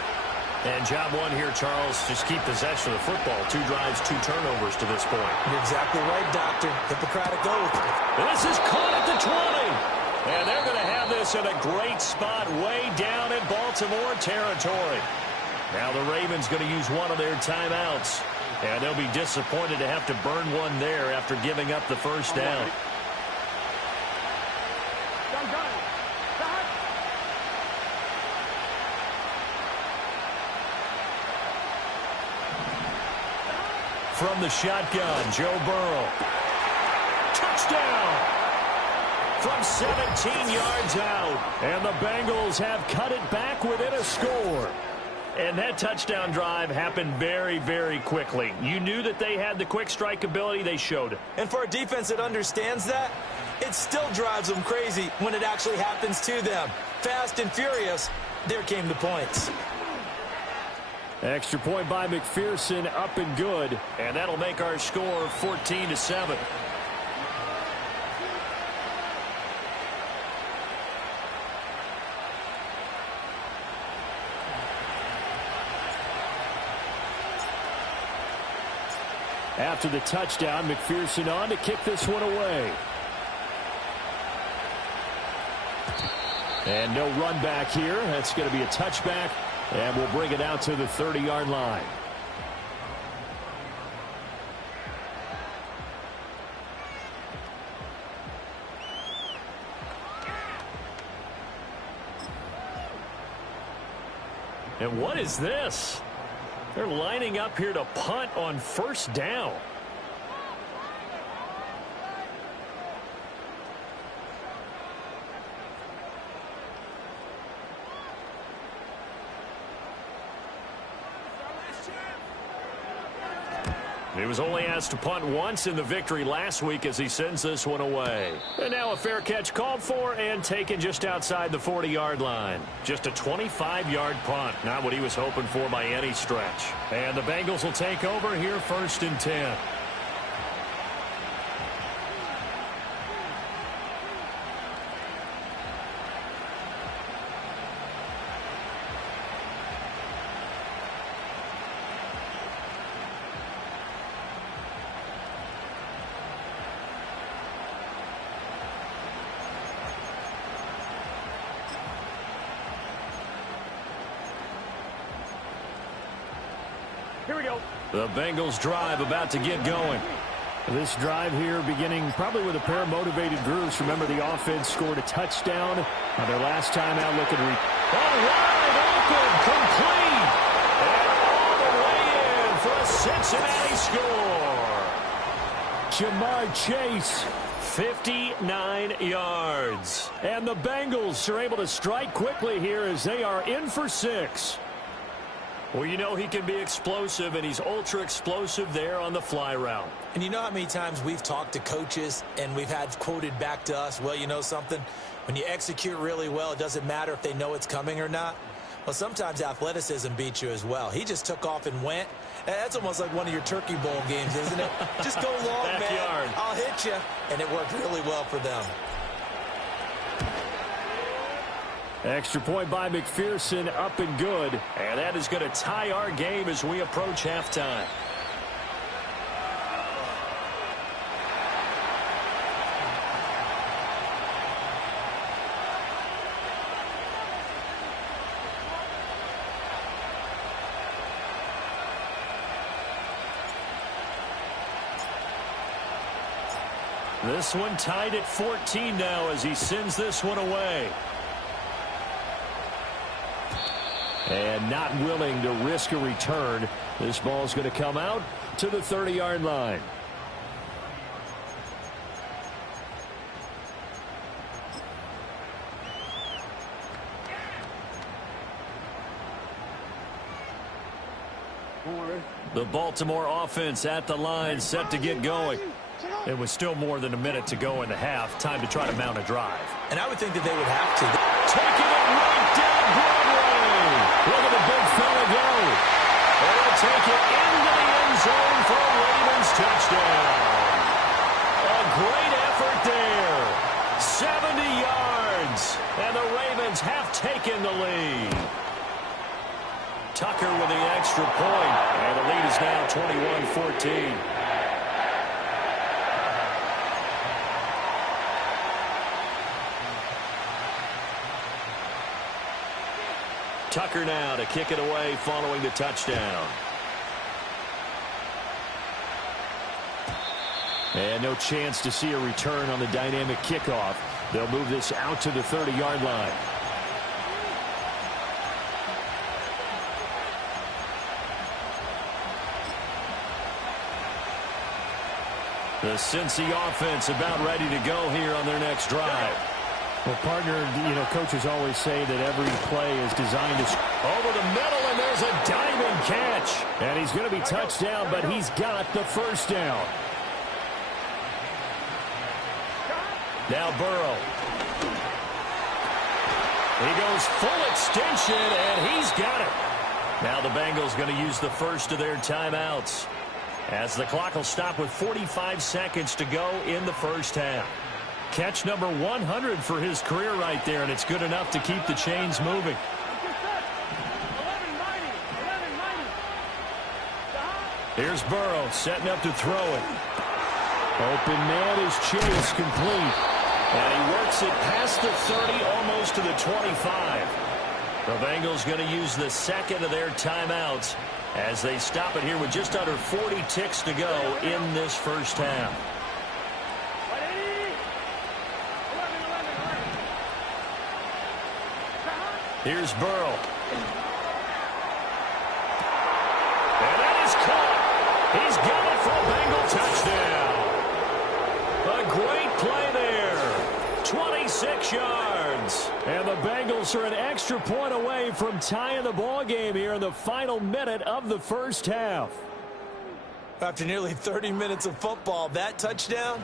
And job one here, Charles, just keep possession of the football. 2 drives, 2 turnovers to this point. You're exactly right, Doctor. Hippocratic oath. This is caught at the 20. And they're going to have this in a great spot way down in Baltimore territory. Now the Ravens going to use one of their timeouts. And they'll be disappointed to have to burn one there after giving up the first down. From the shotgun, Joe Burrow. Touchdown! From 17 yards out. And the Bengals have cut it back within a score. And that touchdown drive happened very, very quickly. You knew that they had the quick strike ability. They showed it. And for a defense that understands that, it still drives them crazy when it actually happens to them. Fast and furious, there came the points. Extra point by McPherson, up and good. And that'll make our score 14-7. After the touchdown, McPherson on to kick this one away. And no run back here. That's going to be a touchback. And we'll bring it out to the 30-yard line. And what is this? They're lining up here to punt on first down. He was only asked to punt once in the victory last week as he sends this one away. And now a fair catch called for and taken just outside the 40-yard line. Just a 25-yard punt. Not what he was hoping for by any stretch. And the Bengals will take over here 1st and 10. Here we go. The Bengals drive about to get going. This drive here beginning probably with a pair of motivated groups. Remember, the offense scored a touchdown on their last time out looking wide open, complete, and all the way in for a Cincinnati score. Jamar Chase, 59 yards. And the Bengals are able to strike quickly here as they are in for 6. Well, you know he can be explosive, and he's ultra-explosive there on the fly route. And you know how many times we've talked to coaches and we've had quoted back to us, well, you know something? When you execute really well, it doesn't matter if they know it's coming or not. Well, sometimes athleticism beats you as well. He just took off and went. That's almost like one of your Turkey Bowl games, isn't it? Just go long, man. I'll hit you. And it worked really well for them. Extra point by McPherson, up and good. And that is going to tie our game as we approach halftime. This one tied at 14 now as he sends this one away. And not willing to risk a return. This ball's going to come out to the 30-yard line. All right. The Baltimore offense at the line, set to get going. It was still more than a minute to go in the half. Time to try to mount a drive. And I would think that they would have to. Taking it right down Broadway. Look at the big fella go. And he'll take it into the end zone for a Ravens touchdown. A great effort there. 70 yards. And the Ravens have taken the lead. Tucker with the extra point. And the lead is now 21-14. Tucker now to kick it away following the touchdown. And no chance to see a return on the dynamic kickoff. They'll move this out to the 30-yard line. The Cincy offense about ready to go here on their next drive. Well, partner, coaches always say that every play is designed to... Over the middle, and there's a diamond catch. And he's going to be touched down, but he's got the first down. Now Burrow. He goes full extension, and he's got it. Now the Bengals going to use the first of their timeouts, as the clock will stop with 45 seconds to go in the first half. Catch number 100 for his career right there, and it's good enough to keep the chains moving. Here's Burrow setting up to throw it. Open man is Chase, complete. And he works it past the 30, almost to the 25. The Bengals going to use the second of their timeouts as they stop it here with just under 40 ticks to go in this first half. Here's Burrow. And that is caught. He's got it for a Bengal touchdown. A great play there. 26 yards. And the Bengals are an extra point away from tying the ball game here in the final minute of the first half. After nearly 30 minutes of football, that touchdown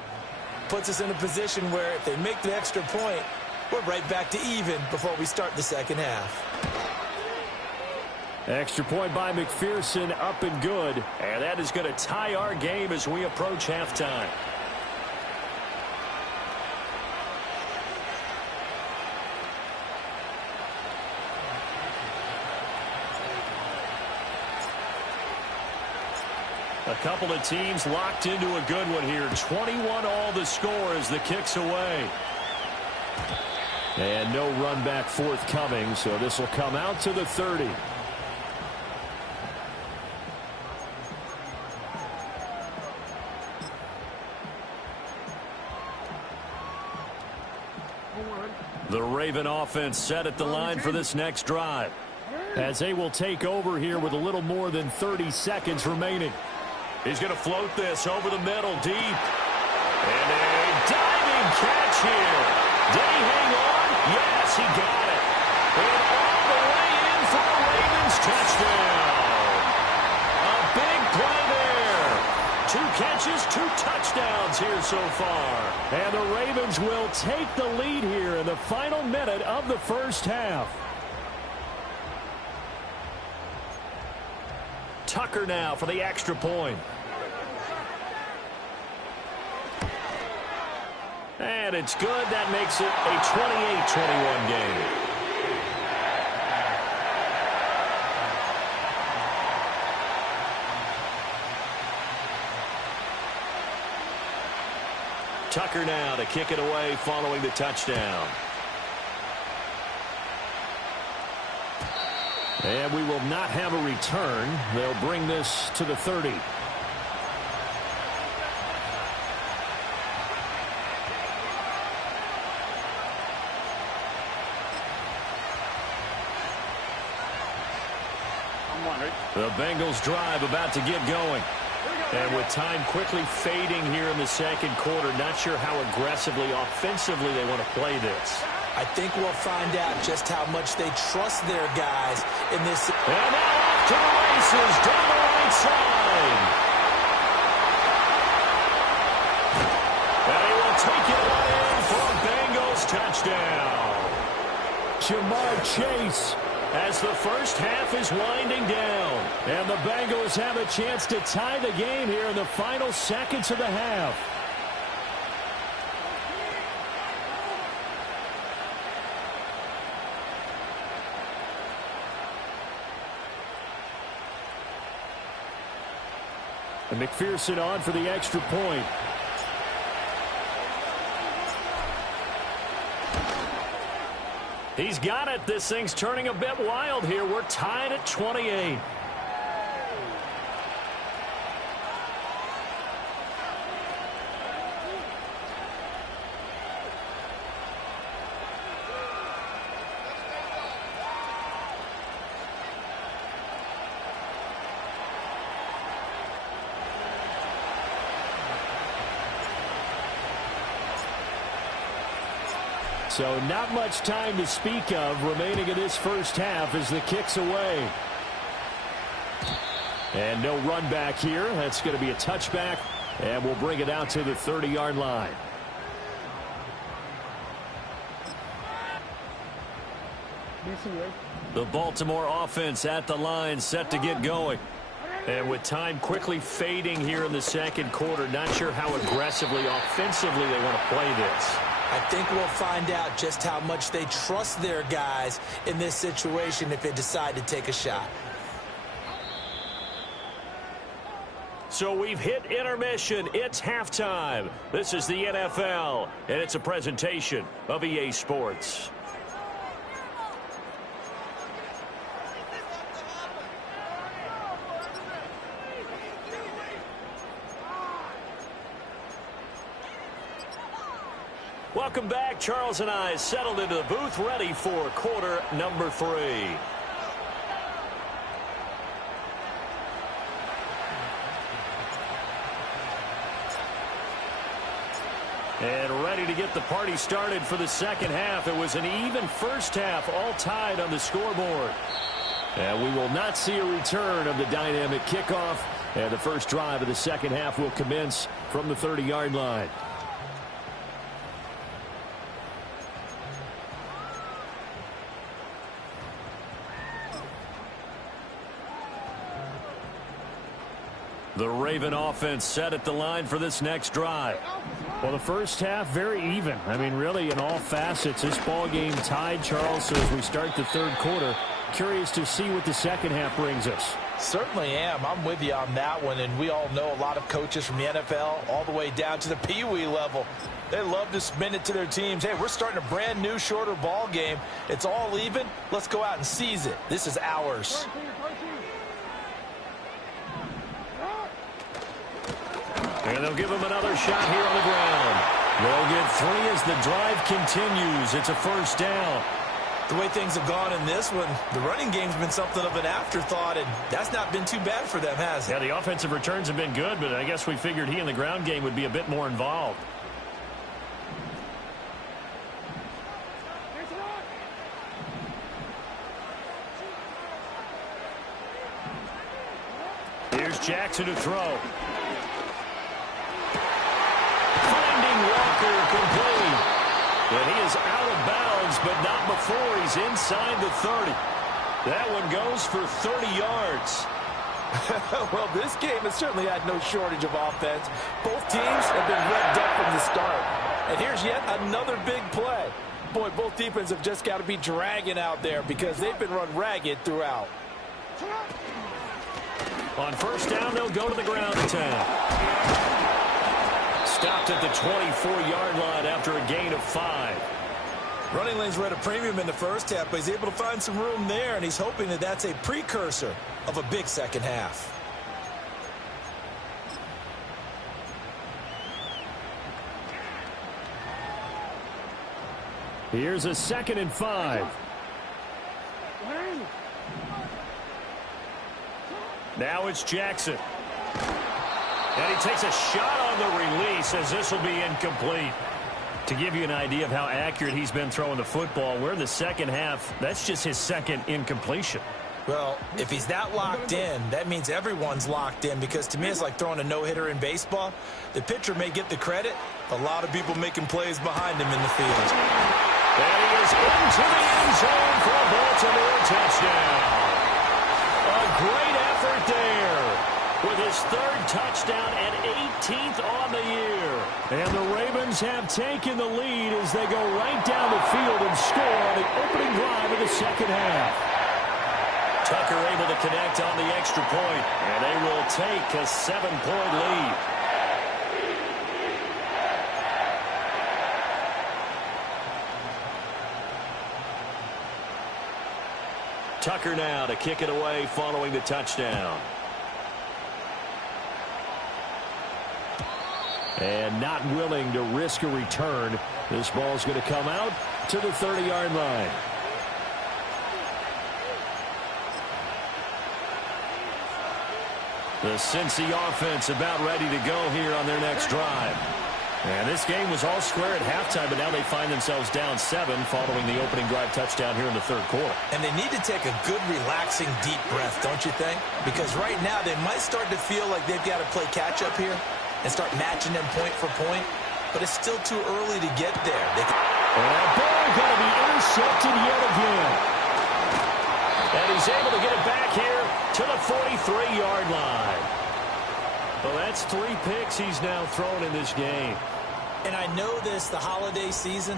puts us in a position where if they make the extra point, we're right back to even before we start the second half. Extra point by McPherson, up and good. And that is going to tie our game as we approach halftime. A couple of teams locked into a good one here. 21 all the score as the kick's away. And no run back forthcoming, so this will come out to the 30. The Raven offense set at the line for this next drive, as they will take over here with a little more than 30 seconds remaining. He's going to float this over the middle deep. And a diving catch here. Did he hang on? Yes, he got it. And all the way in for a Ravens touchdown. A big play there. 2 catches, 2 touchdowns here so far. And the Ravens will take the lead here in the final minute of the first half. Tucker now for the extra point. And it's good. That makes it a 28-21 game. Tucker now to kick it away following the touchdown. And we will not have a return. They'll bring this to the 30. The Bengals drive about to get going. And with time quickly fading here in the second quarter, not sure how aggressively, offensively they want to play this. I think we'll find out just how much they trust their guys in this. And now off to the races down the right inside. And he will take it on in for a Bengals touchdown. Jamar Chase as the first half is winding down. And the Bengals have a chance to tie the game here in the final seconds of the half. And McPherson on for the extra point. He's got it. This thing's turning a bit wild here. We're tied at 28. So not much time to speak of remaining in this first half as the kick's away. And no run back here. That's going to be a touchback, and we'll bring it out to the 30-yard line. The Baltimore offense at the line, set to get going. And with time quickly fading here in the second quarter, not sure how aggressively, offensively they want to play this. I think we'll find out just how much they trust their guys in this situation if they decide to take a shot. So we've hit intermission. It's halftime. This is the NFL, and it's a presentation of EA Sports. Welcome back. Charles and I settled into the booth, ready for quarter number 3. And ready to get the party started for the second half. It was an even first half, all tied on the scoreboard. And we will not see a return of the dynamic kickoff. And the first drive of the second half will commence from the 30-yard line. The Raven offense set at the line for this next drive. Well, the first half, very even. I mean, really, in all facets, this ball game tied, Charles. So as we start the third quarter, curious to see what the second half brings us. Certainly am. I'm with you on that one. And we all know a lot of coaches from the NFL all the way down to the Pee-wee level. They love to spin it to their teams. Hey, we're starting a brand new, shorter ball game. It's all even. Let's go out and seize it. This is ours. And they'll give him another shot here on the ground. They'll get 3 as the drive continues. It's a first down. The way things have gone in this one, the running game's been something of an afterthought, and that's not been too bad for them, has it? Yeah, the offensive returns have been good, but I guess we figured he in the ground game would be a bit more involved. Here's Jackson to throw. Walker complete. And he is out of bounds, but not before he's inside the 30. That one goes for 30 yards. Well, this game has certainly had no shortage of offense. Both teams have been revved up from the start. And here's yet another big play. Boy, both defenses have just got to be dragging out there because they've been run ragged throughout. On first down, they'll go to the ground attack. Stopped at the 24-yard line after a gain of 5. Running lanes were at a premium in the first half, but he's able to find some room there, and he's hoping that that's a precursor of a big second half. Here's a 2nd and 5. Now it's Jackson. And he takes a shot on the release as this will be incomplete. To give you an idea of how accurate he's been throwing the football, we're in the second half. That's just his 2nd incompletion. Well, if he's that locked in, that means everyone's locked in, because to me it's like throwing a no-hitter in baseball. The pitcher may get the credit, a lot of people making plays behind him in the field. And he is into the end zone for a Baltimore touchdown. A great effort there with his third touchdown and 18th on the year. And the Ravens have taken the lead as they go right down the field and score on the opening drive of the second half. Tucker able to connect on the extra point, and they will take a 7-point lead. Tucker now to kick it away following the touchdown. And not willing to risk a return. This ball's going to come out to the 30-yard line. The Cincy offense about ready to go here on their next drive. And this game was all square at halftime, but now they find themselves down 7 following the opening drive touchdown here in the third quarter. And they need to take a good, relaxing, deep breath, don't you think? Because right now they might start to feel like they've got to play catch-up here and start matching them point for point. But it's still too early to get there. And that ball going to be intercepted yet again. And he's able to get it back here to the 43-yard line. Well, that's 3 picks he's now thrown in this game. And I know this, the holiday season,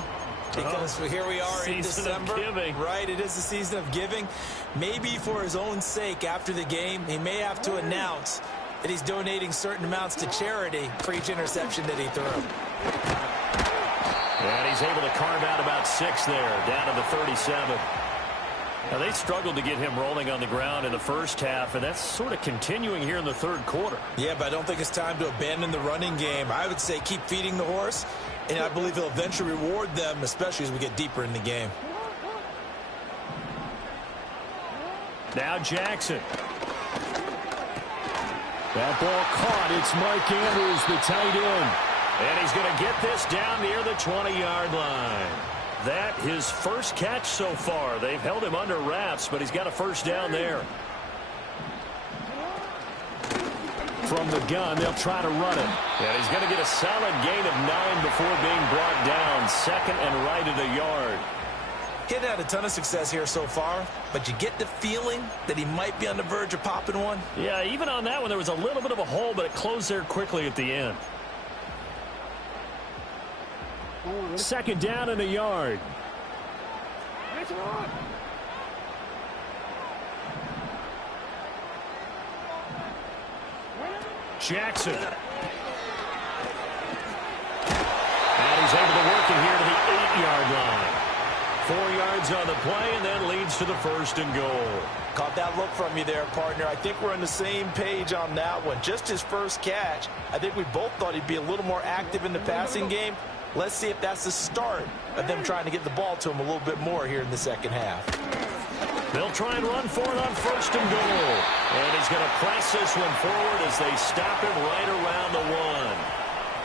because here we are in December. Right, it is the season of giving. Maybe for his own sake after the game, he may have to announce that he's donating certain amounts to charity for each interception that he threw. And he's able to carve out about 6 there, down to the 37. Now, they struggled to get him rolling on the ground in the first half, and that's sort of continuing here in the third quarter. Yeah, but I don't think it's time to abandon the running game. I would say keep feeding the horse, and I believe he'll eventually reward them, especially as we get deeper in the game. Now Jackson. That ball caught. It's Mike Andrews, the tight end. And he's going to get this down near the 20-yard line. That his first catch so far. They've held him under wraps, but he's got a first down there. From the gun, they'll try to run it. And he's going to get a solid gain of 9 before being brought down. Second and right at a yard. He hadn't had a ton of success here so far, but you get the feeling that he might be on the verge of popping one. Yeah, even on that one, there was a little bit of a hole, but it closed there quickly at the end. Second down and a yard. Jackson. And he's able to work it here to the 8-yard line. 4 yards on the play, and then leads to the first and goal. Caught that look from you there, partner. I think we're on the same page on that one. Just his first catch. I think we both thought he'd be a little more active in the passing game. Let's see if that's the start of them trying to get the ball to him a little bit more here in the second half. They'll try and run for it on first and goal. And he's going to press this one forward as they stop him right around the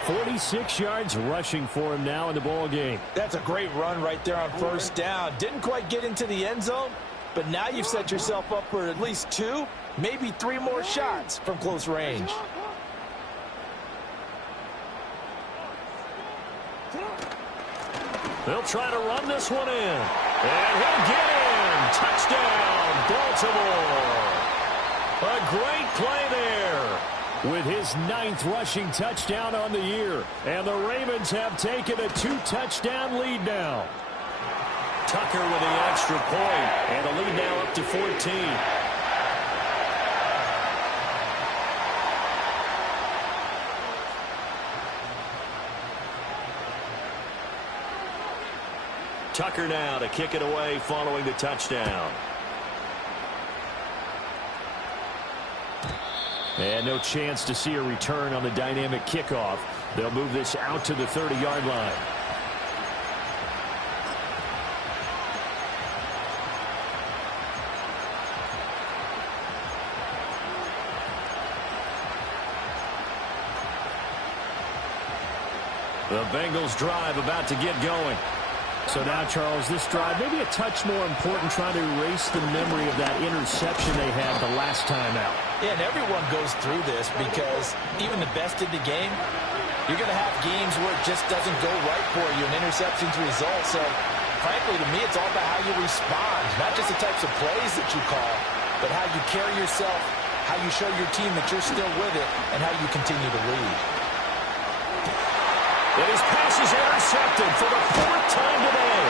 1. 46 yards rushing for him now in the ball game. That's a great run right there on first down. Didn't quite get into the end zone, but now you've set yourself up for at least 2, maybe 3 more shots from close range. They'll try to run this one in. And he'll get in. Touchdown, Baltimore. A great play there with his 9th rushing touchdown on the year. And the Ravens have taken a 2-touchdown lead now. Tucker with the extra point, and the lead now up to 14. Tucker now to kick it away following the touchdown. And no chance to see a return on the dynamic kickoff. They'll move this out to the 30-yard line. The Bengals drive about to get going. So now, Charles, this drive maybe a touch more important, trying to erase the memory of that interception they had the last time out. Yeah, and everyone goes through this because even the best in the game, you're going to have games where it just doesn't go right for you, and interceptions result. So, frankly, to me, it's all about how you respond, not just the types of plays that you call, but how you carry yourself, how you show your team that you're still with it, and how you continue to lead. And his pass is intercepted for the 4th time today.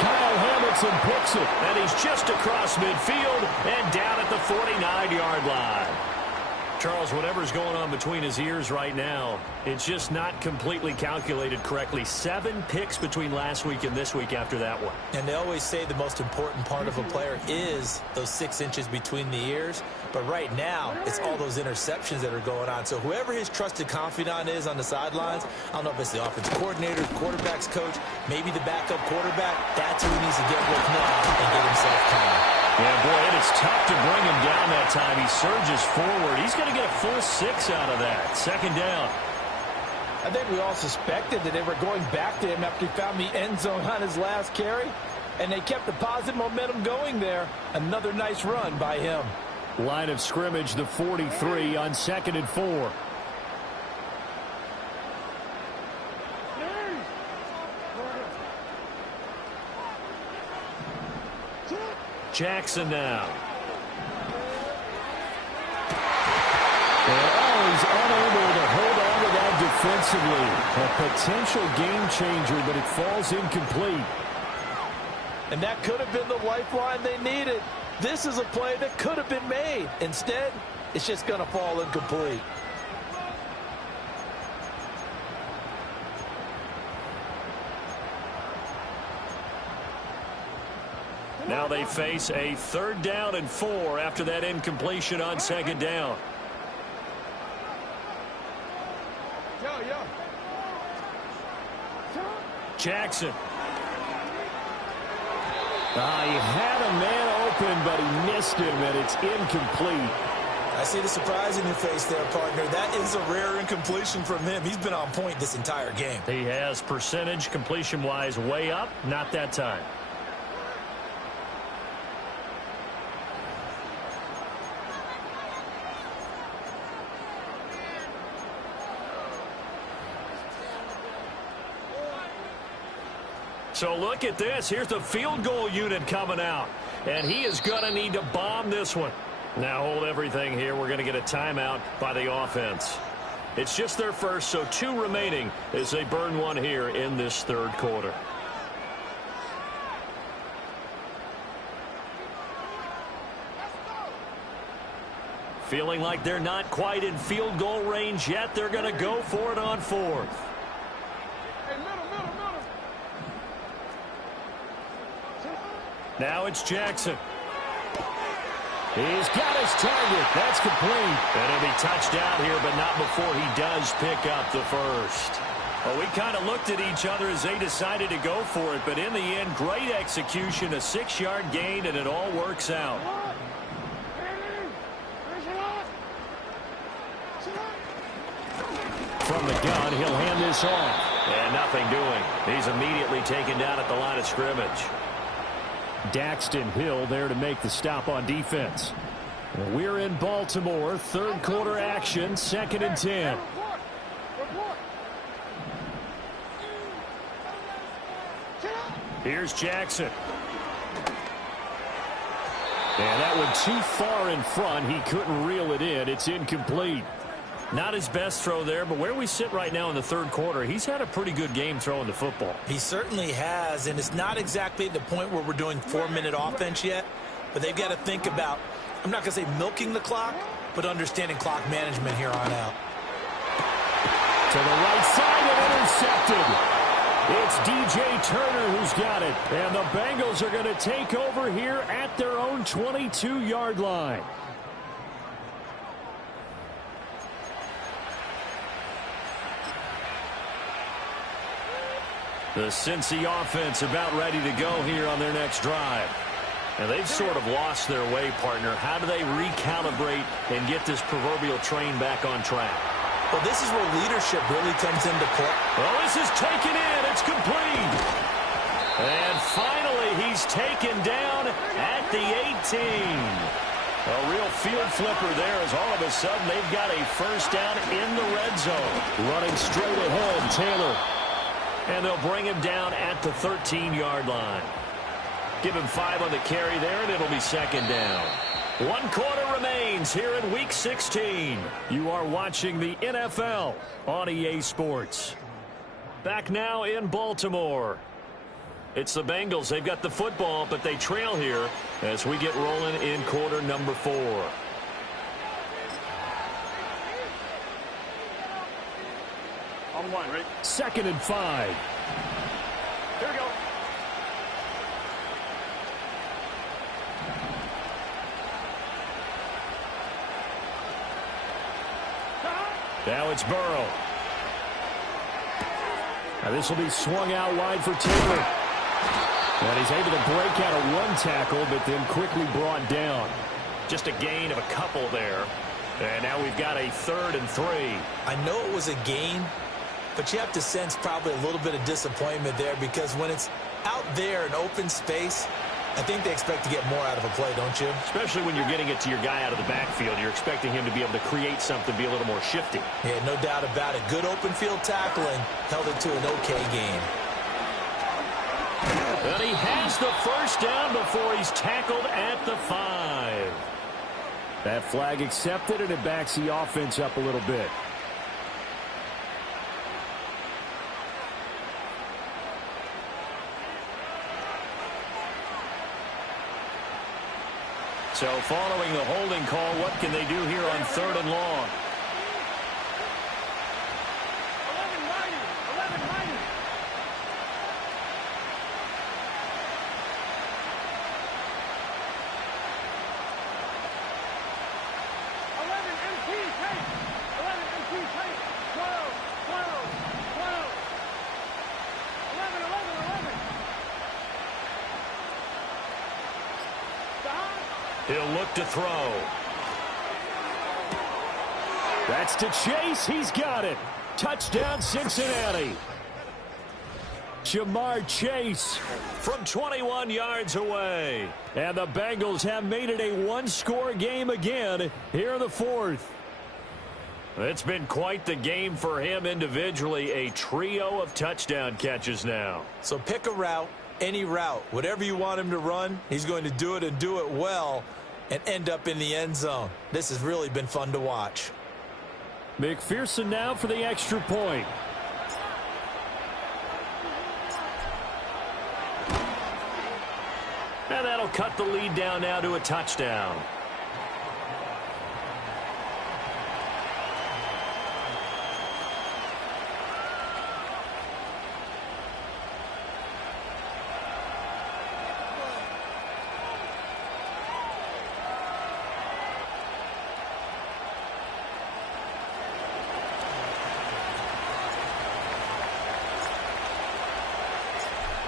Kyle Hamilton picks it, and he's just across midfield and down at the 49-yard line. Charles, whatever's going on between his ears right now, it's just not completely calculated correctly. 7 picks between last week and this week after that one. And they always say the most important part of a player is those 6 inches between the ears. But right now, it's all those interceptions that are going on. So whoever his trusted confidant is on the sidelines, I don't know if it's the offensive coordinator, quarterback's coach, maybe the backup quarterback, that's who he needs to get with now and get himself calm. Yeah, boy, it is tough to bring him down that time. He surges forward. He's going to get a full 6 out of that. 2nd down. I think we all suspected that they were going back to him after he found the end zone on his last carry, and they kept the positive momentum going there. Another nice run by him. Line of scrimmage, the 43 on 2nd and 4. Jackson now. And he's unable to hold on to that defensively. A potential game changer, but it falls incomplete. And that could have been the lifeline they needed. This is a play that could have been made. Instead, it's just going to fall incomplete. Now they face a 3rd down and 4 after that incompletion on 2nd down. Jackson. He had a man open, but he missed him, and it's incomplete. I see the surprise in your face there, partner. That is a rare incompletion from him. He's been on point this entire game. He has percentage completion-wise way up, not that time. So look at this. Here's the field goal unit coming out. And he is going to need to bomb this one. Now hold everything here. We're going to get a timeout by the offense. It's just their first, so 2 remaining as they burn one here in this 3rd quarter. Feeling like they're not quite in field goal range yet. They're going to go for it on 4th. Now it's Jackson. He's got his target. That's complete. And he'll be touched out here, but not before he does pick up the first. Well, we kind of looked at each other as they decided to go for it, but in the end, great execution, a 6-yard gain, and it all works out. From the gun, he'll hand this off. And nothing doing. He's immediately taken down at the line of scrimmage. Daxton Hill there to make the stop on defense. We're in Baltimore. 3rd quarter action. 2nd and 10. Here's Jackson. And that one too far in front. He couldn't reel it in. It's incomplete. Not his best throw there, but where we sit right now in the 3rd quarter, he's had a pretty good game throwing the football. He certainly has, and it's not exactly the point where we're doing 4-minute offense yet, but they've got to think about, I'm not going to say milking the clock, but understanding clock management here on out. To the right side and intercepted. It's DJ Turner who's got it, and the Bengals are going to take over here at their own 22-yard line. The Cincy offense about ready to go here on their next drive. And they've sort of lost their way, partner. How do they recalibrate and get this proverbial train back on track? Well, this is where leadership really comes into play. Well, this is taken in. It's complete. taken down at the 18. A real field flipper there as all of a sudden they've got a first down in the red zone. Running straight ahead, Taylor. And they'll bring him down at the 13-yard line. Give him 5 on the carry there, and it'll be second down. 1 quarter remains here in Week 16. You are watching the NFL on EA Sports. Back now in Baltimore. It's the Bengals. They've got the football, but they trail here as we get rolling in quarter number 4. On 1, right? 2nd and 5. Here we go. Now it's Burrow. Now this will be swung out wide for Taylor. And he's able to break out of 1 tackle, but then quickly brought down. Just a gain of a couple there. And now we've got a 3rd and 3. I know it was a gain, but you have to sense probably a little bit of disappointment there because when it's out there in open space, I think they expect to get more out of a play, don't you? Especially when you're getting it to your guy out of the backfield. You're expecting him to be able to create something, be a little more shifty. Yeah, no doubt about it. Good open field tackling held it to an okay gain. And he has the first down before he's tackled at the 5. That flag accepted, and it backs the offense up a little bit. So following the holding call, what can they do here on 3rd and long? 11 mighty. 11 mighty. 11 MP take. 11 MP take. 12. 12. 12. 11. 11. 11. Stop. He'll look to throw. That's to Chase. He's got it. Touchdown, Cincinnati. Jamar Chase from 21 yards away. And the Bengals have made it a 1-score game again here in the 4th. It's been quite the game for him individually. A trio of touchdown catches now. So pick a route, any route. Whatever you want him to run, he's going to do it and do it well and end up in the end zone. This has really been fun to watch. McPherson now for the extra point. And that'll cut the lead down now to a touchdown.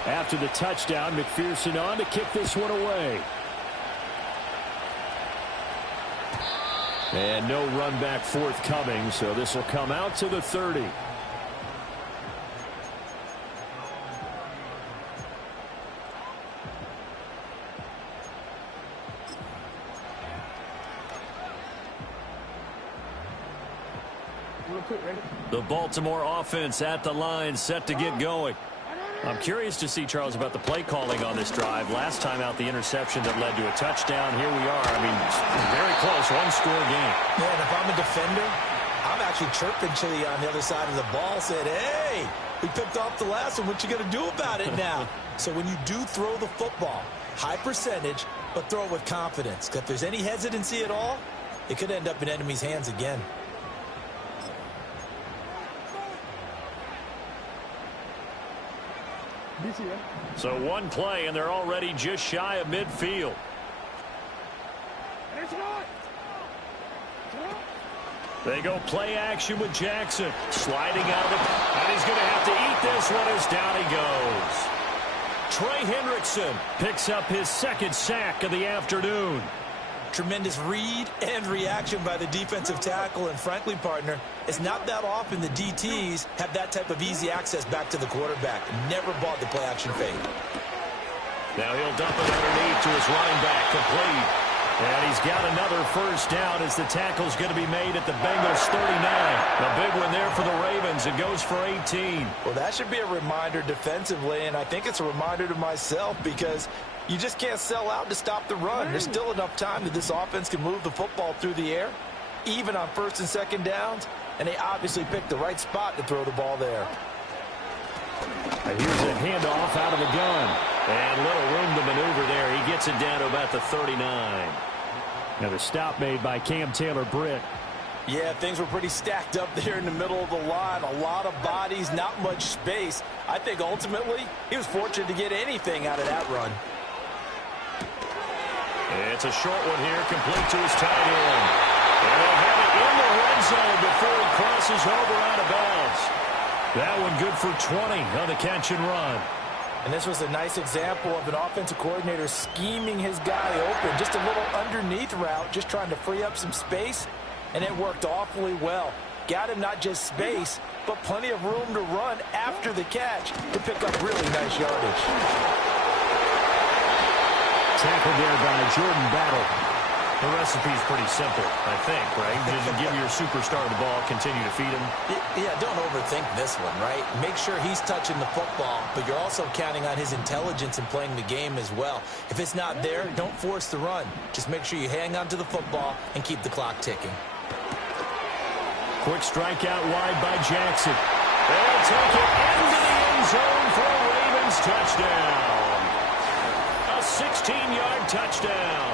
After the touchdown, McPherson on to kick this one away. And no run back forthcoming, so this will come out to the 30. The Baltimore offense at the line, set to get going. I'm curious to see, Charles, about the play calling on this drive. Last time out, the interception that led to a touchdown. Here we are. I mean, very close, 1-score game. Yeah, and if I'm a defender, I'm actually chirping Chili on the other side of the ball, said, hey, we picked off the last one. What you going to do about it now? So when you do throw the football, high percentage, but throw it with confidence. If there's any hesitancy at all, it could end up in enemy's hands again. So one play, and they're already just shy of midfield. They go play action with Jackson. Sliding out of it. And he's going to have to eat this one as down he goes. Trey Hendrickson picks up his 2nd sack of the afternoon. Tremendous read and reaction by the defensive tackle. And frankly, partner, it's not that often the DTs have that type of easy access back to the quarterback. Never bought the play action fake. Now he'll dump it underneath to his running back, complete. And he's got another first down as the tackle's going to be made at the Bengals 39. A big one there for the Ravens. It goes for 18. Well, that should be a reminder defensively, and I think it's a reminder to myself because you just can't sell out to stop the run. There's still enough time that this offense can move the football through the air, even on first and second downs, and they obviously picked the right spot to throw the ball there. And here's a handoff out of the gun. And little room to maneuver there. He gets it down to about the 39. Now the stop made by Cam Taylor-Britt. Yeah, things were pretty stacked up there in the middle of the line. A lot of bodies, not much space. I think ultimately he was fortunate to get anything out of that run. It's a short one here, complete to his tight end. And they'll have it in the red zone before he crosses over out of bounds. That one good for 20 on the catch and run. And this was a nice example of an offensive coordinator scheming his guy open. Just a little underneath route, just trying to free up some space, and it worked awfully well. Got him not just space, but plenty of room to run after the catch to pick up really nice yardage. Tackled there by Jordan Battle. The recipe's pretty simple, I think, right? Just give your superstar the ball, continue to feed him. Yeah, don't overthink this one, right? Make sure he's touching the football, but you're also counting on his intelligence in playing the game as well. If it's not there, don't force the run. Just make sure you hang on to the football and keep the clock ticking. Quick strike out wide by Jackson. They'll take it into the end zone for a Ravens touchdown. A 16-yard touchdown.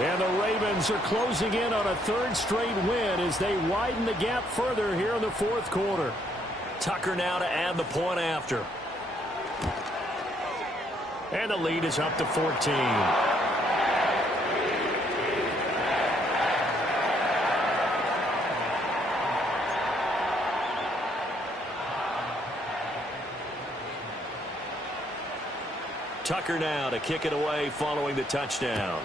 And the Ravens are closing in on a third straight win as they widen the gap further here in the fourth quarter. Tucker now to add the point after. And the lead is up to 14. Tucker now to kick it away following the touchdown.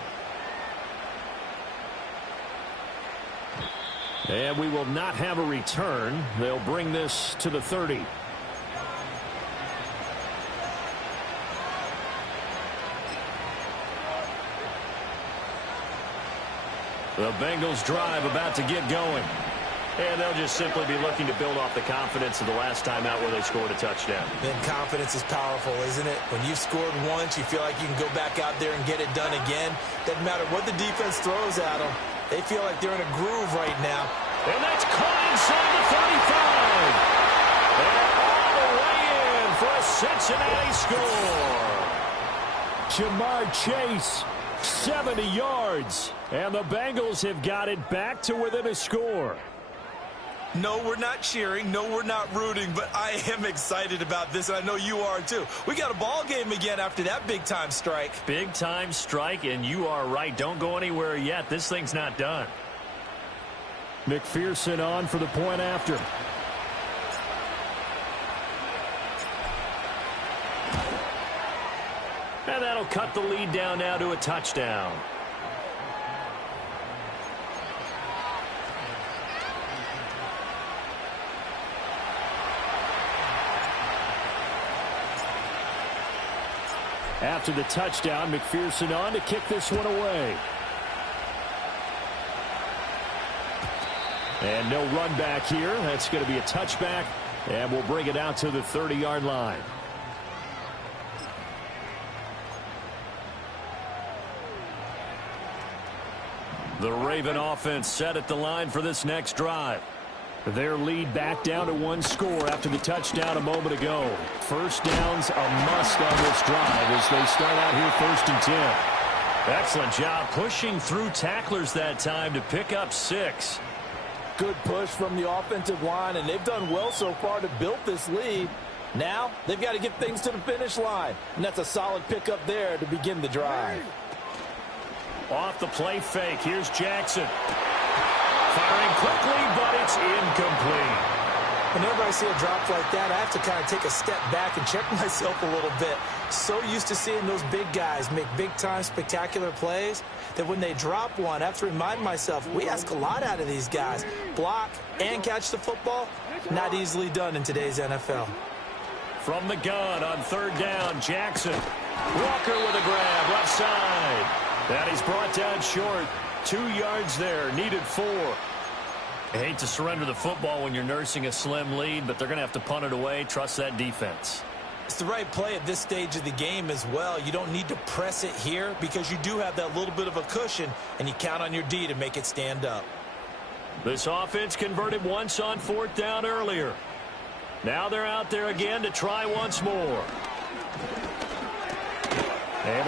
And we will not have a return. They'll bring this to the 30. The Bengals drive about to get going. And they'll just simply be looking to build off the confidence of the last time out where they scored a touchdown. Then confidence is powerful, isn't it? When you've scored once, you feel like you can go back out there and get it done again. Doesn't matter what the defense throws at them. They feel like they're in a groove right now. And that's caught inside the 35. And all the way in for a Cincinnati score. Jamar Chase, 70 yards. And the Bengals have got it back to within a score. No, we're not cheering. No, we're not rooting. But I am excited about this, and I know you are too. We got a ball game again after that big-time strike. Big-time strike, and you are right. Don't go anywhere yet. This thing's not done. McPherson on for the point after. And that'll cut the lead down now to a touchdown. After the touchdown, McPherson on to kick this one away. And no run back here. That's going to be a touchback, and we'll bring it out to the 30-yard line. The Raven offense set at the line for this next drive. Their lead back down to one score after the touchdown a moment ago. First down's a must on this drive as they start out here 1st and 10. Excellent job pushing through tacklers that time to pick up 6. Good push from the offensive line, and they've done well so far to build this lead. Now they've got to get things to the finish line, and that's a solid pickup there to begin the drive. Off the play fake, here's Jackson. Firing quickly, but it's incomplete. Whenever I see a drop like that, I have to kind of take a step back and check myself a little bit. So used to seeing those big guys make big-time spectacular plays that when they drop one, I have to remind myself, we ask a lot out of these guys. Block and catch the football, not easily done in today's NFL. From the gun on third down, Jackson. Walker with a grab, left side. And he's brought down short. 2 yards there, needed 4. I hate to surrender the football when you're nursing a slim lead, but they're going to have to punt it away. Trust that defense. It's the right play at this stage of the game as well. You don't need to press it here because you do have that little bit of a cushion, and you count on your D to make it stand up. This offense converted once on fourth down earlier. Now they're out there again to try once more. Able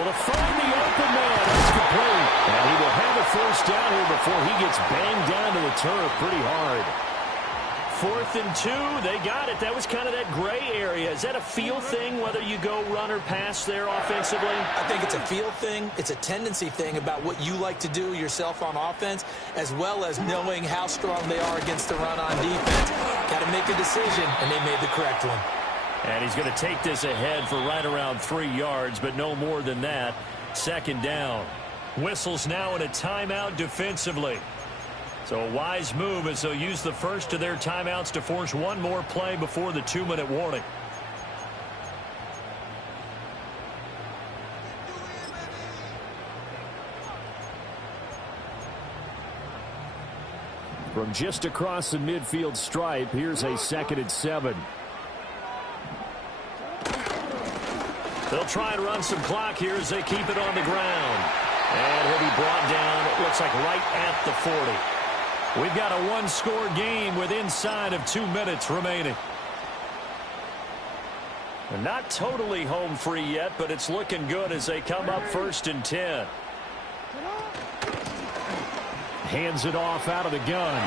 to find the open man. That's complete. And he will have a first down here before he gets banged down to the turf pretty hard. 4th and 2. They got it. That was kind of that gray area. Is that a feel thing, whether you go run or pass there offensively? I think it's a feel thing. It's a tendency thing about what you like to do yourself on offense, as well as knowing how strong they are against the run on defense. Got to make a decision, and they made the correct one. And he's going to take this ahead for right around 3 yards, but no more than that. 2nd down. Whistles now in a timeout defensively. So a wise move as they'll use the first of their timeouts to force one more play before the 2-minute warning. From just across the midfield stripe, here's a 2nd and 7. They'll try and run some clock here as they keep it on the ground. And he'll be brought down, it looks like right at the 40. We've got a one-score game with inside of 2 minutes remaining. They're not totally home free yet, but it's looking good as they come up 1st and 10. Hands it off out of the gun.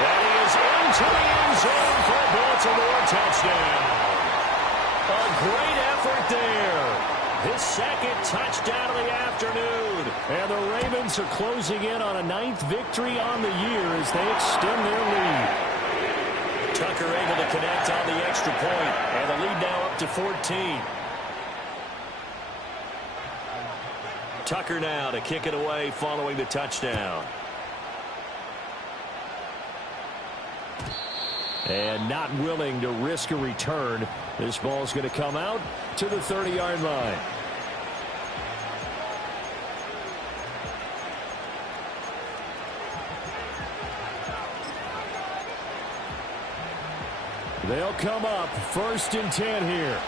And he is into the end zone for a Baltimore touchdown. A great effort there. His 2nd touchdown of the afternoon. And the Ravens are closing in on a 9th victory on the year as they extend their lead. Tucker able to connect on the extra point, and the lead now up to 14. Tucker now to kick it away following the touchdown. And not willing to risk a return. This ball's going to come out to the 30-yard line. They'll come up 1st and 10 here.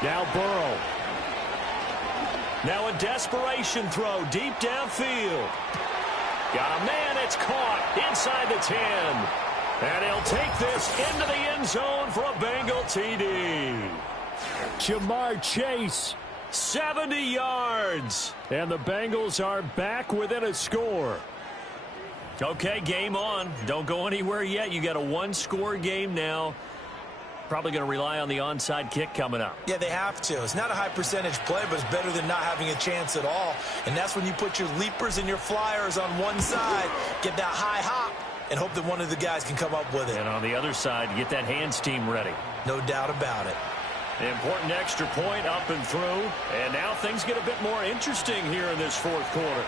Now Burrow. Now a desperation throw deep downfield. Got a man, it's caught inside the 10. And he'll take this into the end zone for a Bengal TD. Jamar Chase, 70 yards. And the Bengals are back within a score. Okay, game on. Don't go anywhere yet. You got a one-score game now. Probably going to rely on the onside kick coming up. Yeah, they have to. It's not a high percentage play, but it's better than not having a chance at all. And that's when you put your leapers and your flyers on one side, get that high hop, and hope that one of the guys can come up with it. And on the other side, get that hands team ready. No doubt about it. Important extra point up and through. And now things get a bit more interesting here in this 4th quarter.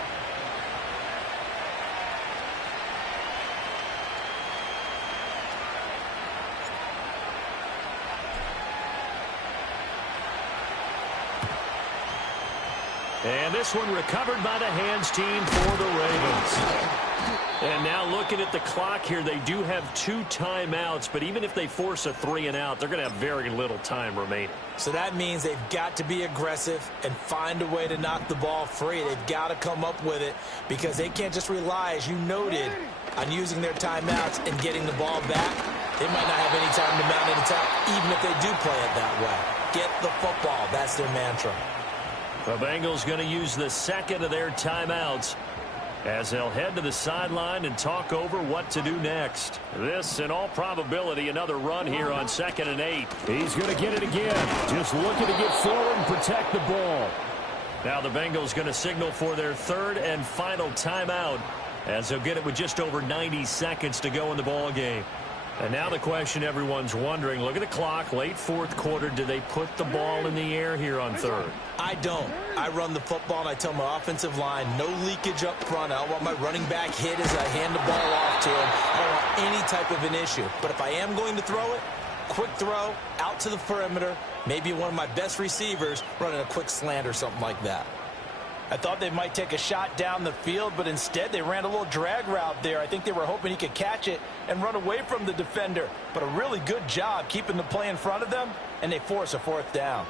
And this one recovered by the hands team for the Ravens. And now looking at the clock here, they do have 2 timeouts, but even if they force a 3-and-out, they're going to have very little time remaining. So that means they've got to be aggressive and find a way to knock the ball free. They've got to come up with it because they can't just rely, as you noted, on using their timeouts and getting the ball back. They might not have any time to mount an attack, even if they do play it that way. Get the football. That's their mantra. The Bengals going to use the 2nd of their timeouts as they'll head to the sideline and talk over what to do next. This, in all probability, another run here on 2nd and 8. He's going to get it again. Just looking to get forward and protect the ball. Now the Bengals going to signal for their 3rd and final timeout as they'll get it with just over 90 seconds to go in the ball game. And now the question everyone's wondering, look at the clock, late fourth quarter, do they put the ball in the air here on third? I don't. I run the football, and I tell my offensive line, no leakage up front. I don't want my running back hit as I hand the ball off to him. I don't want any type of an issue. But if I am going to throw it, quick throw, out to the perimeter, maybe one of my best receivers running a quick slant or something like that. I thought they might take a shot down the field, but instead they ran a little drag route there. I think they were hoping he could catch it and run away from the defender. But a really good job keeping the play in front of them, and they force a fourth down.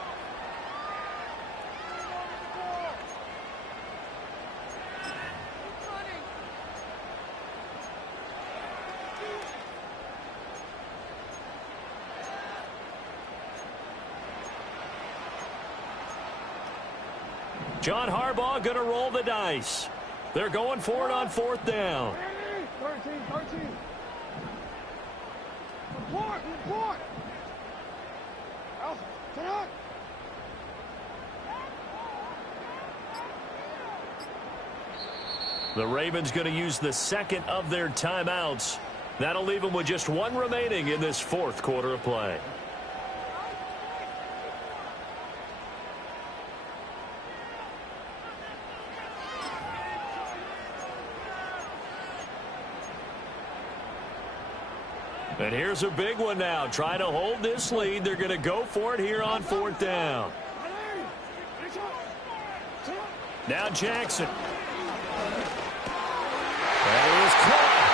John Harbaugh going to roll the dice. They're going for it on fourth down. 13. Report. Alpha, get up. The Ravens going to use the second of their timeouts. That'll leave them with just one remaining in this fourth quarter of play. And here's a big one now. Trying to hold this lead. They're going to go for it here on fourth down. Now Jackson. That is caught.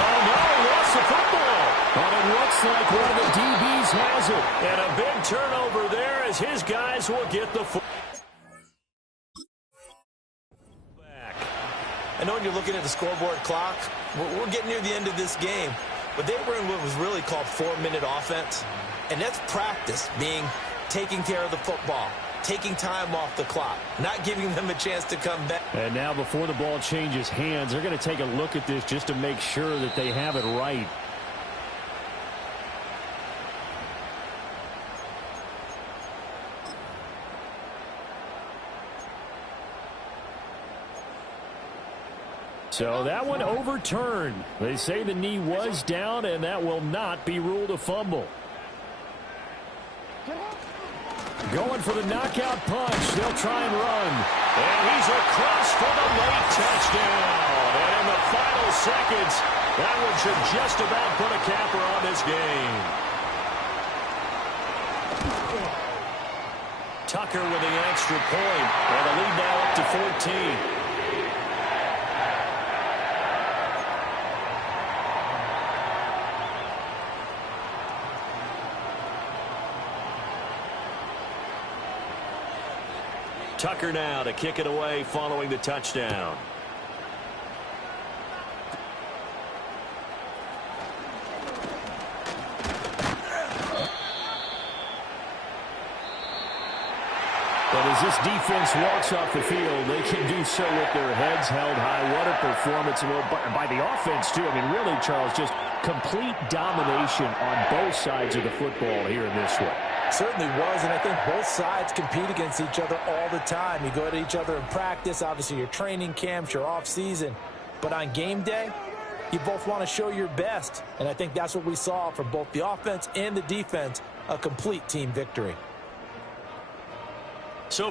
Oh, no, he lost the football. And it looks like one of the DBs has it. And a big turnover there as his guys will get the football. I know when you're looking at the scoreboard clock, we're getting near the end of this game, but they were in what was really called 4-minute offense, and that's practice, being taking care of the football, taking time off the clock, not giving them a chance to come back. And now before the ball changes hands, they're going to take a look at this just to make sure that they have it right. So that one overturned. They say the knee was down, and that will not be ruled a fumble. Going for the knockout punch. They'll try and run. And he's across for the late touchdown. And in the final seconds, that one should just about put a capper on this game. Tucker with the extra point. And the lead now up to 14. Tucker now to kick it away following the touchdown. But as this defense walks off the field, they can do so with their heads held high. What a performance by the offense, too. I mean, really, Charles, just complete domination on both sides of the football here in this one. Certainly was, and I think both sides compete against each other all the time. You go at each other in practice, obviously your training camps, your off-season. But on game day, you both want to show your best. And I think that's what we saw from both the offense and the defense, a complete team victory. So for